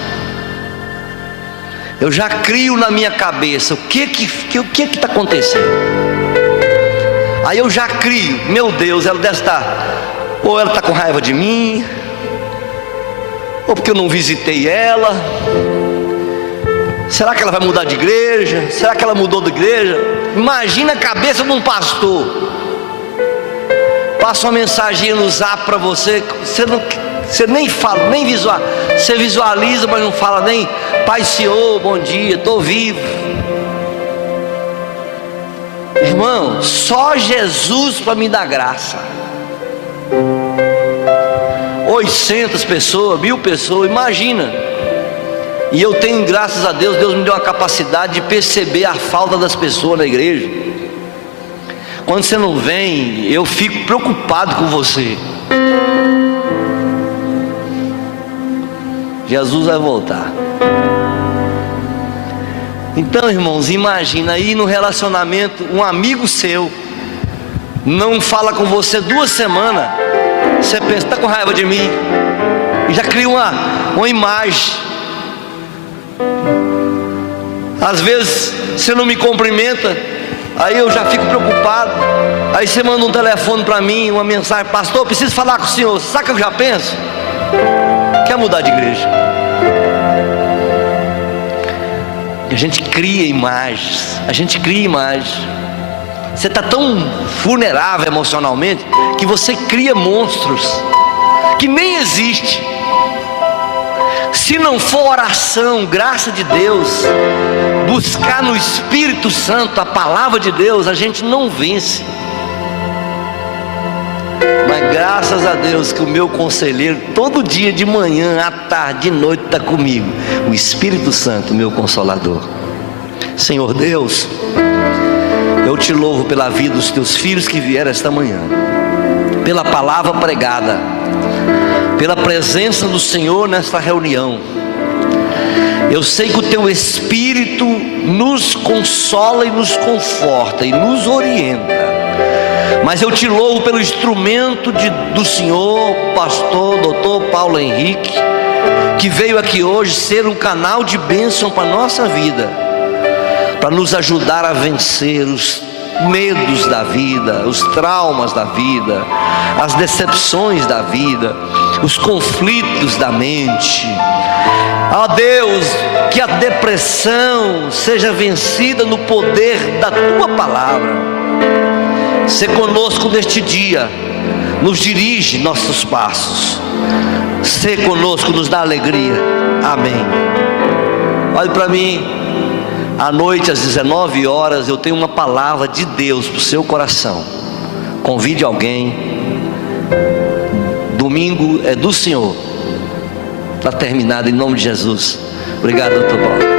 eu já crio na minha cabeça o que está acontecendo. Aí eu já crio, meu Deus, ela deve estar, ou ela está com raiva de mim, ou porque eu não visitei ela. Será que ela vai mudar de igreja? Será que ela mudou de igreja? Imagina a cabeça de um pastor. Passa uma mensagem no zap para você, você nem fala, nem visualiza. Você visualiza, mas não fala nem Pai Senhor, bom dia, estou vivo. Irmão, só Jesus para me dar graça. 800 pessoas, 1000 pessoas, imagina. E eu tenho, graças a Deus, Deus me deu uma capacidade de perceber a falta das pessoas na igreja. Quando você não vem, eu fico preocupado com você. Jesus vai voltar. Então, irmãos, imagina aí no relacionamento, um amigo seu não fala com você 2 semanas. Você pensa, está com raiva de mim? E já cria uma imagem. Às vezes você não me cumprimenta, aí eu já fico preocupado. Aí você manda um telefone para mim, uma mensagem: pastor, preciso falar com o senhor. Sabe o que eu já penso? Quer mudar de igreja. A gente cria imagens. Você está tão vulnerável emocionalmente que você cria monstros que nem existem. Se não for oração, graça de Deus, buscar no Espírito Santo a palavra de Deus, a gente não vence. Mas graças a Deus que o meu conselheiro, todo dia, de manhã, à tarde, de noite, está comigo. O Espírito Santo, meu consolador. Senhor Deus, eu te louvo pela vida dos teus filhos que vieram esta manhã, pela palavra pregada, pela presença do Senhor nesta reunião. Eu sei que o teu Espírito nos consola e nos conforta e nos orienta. Mas eu te louvo pelo instrumento do Senhor, pastor, doutor Paulo Henrique, que veio aqui hoje ser um canal de bênção para a nossa vida, para nos ajudar a vencer os medos da vida, os traumas da vida, as decepções da vida, os conflitos da mente. Ó Deus, que a depressão seja vencida no poder da Tua palavra. Sê conosco neste dia, nos dirige nossos passos. Sê conosco, nos dá alegria. Amém. Olhe para mim, à noite às 19 horas eu tenho uma palavra de Deus para o seu coração. Convide alguém. Domingo é do Senhor. Está terminado em nome de Jesus. Obrigado, doutor Paulo.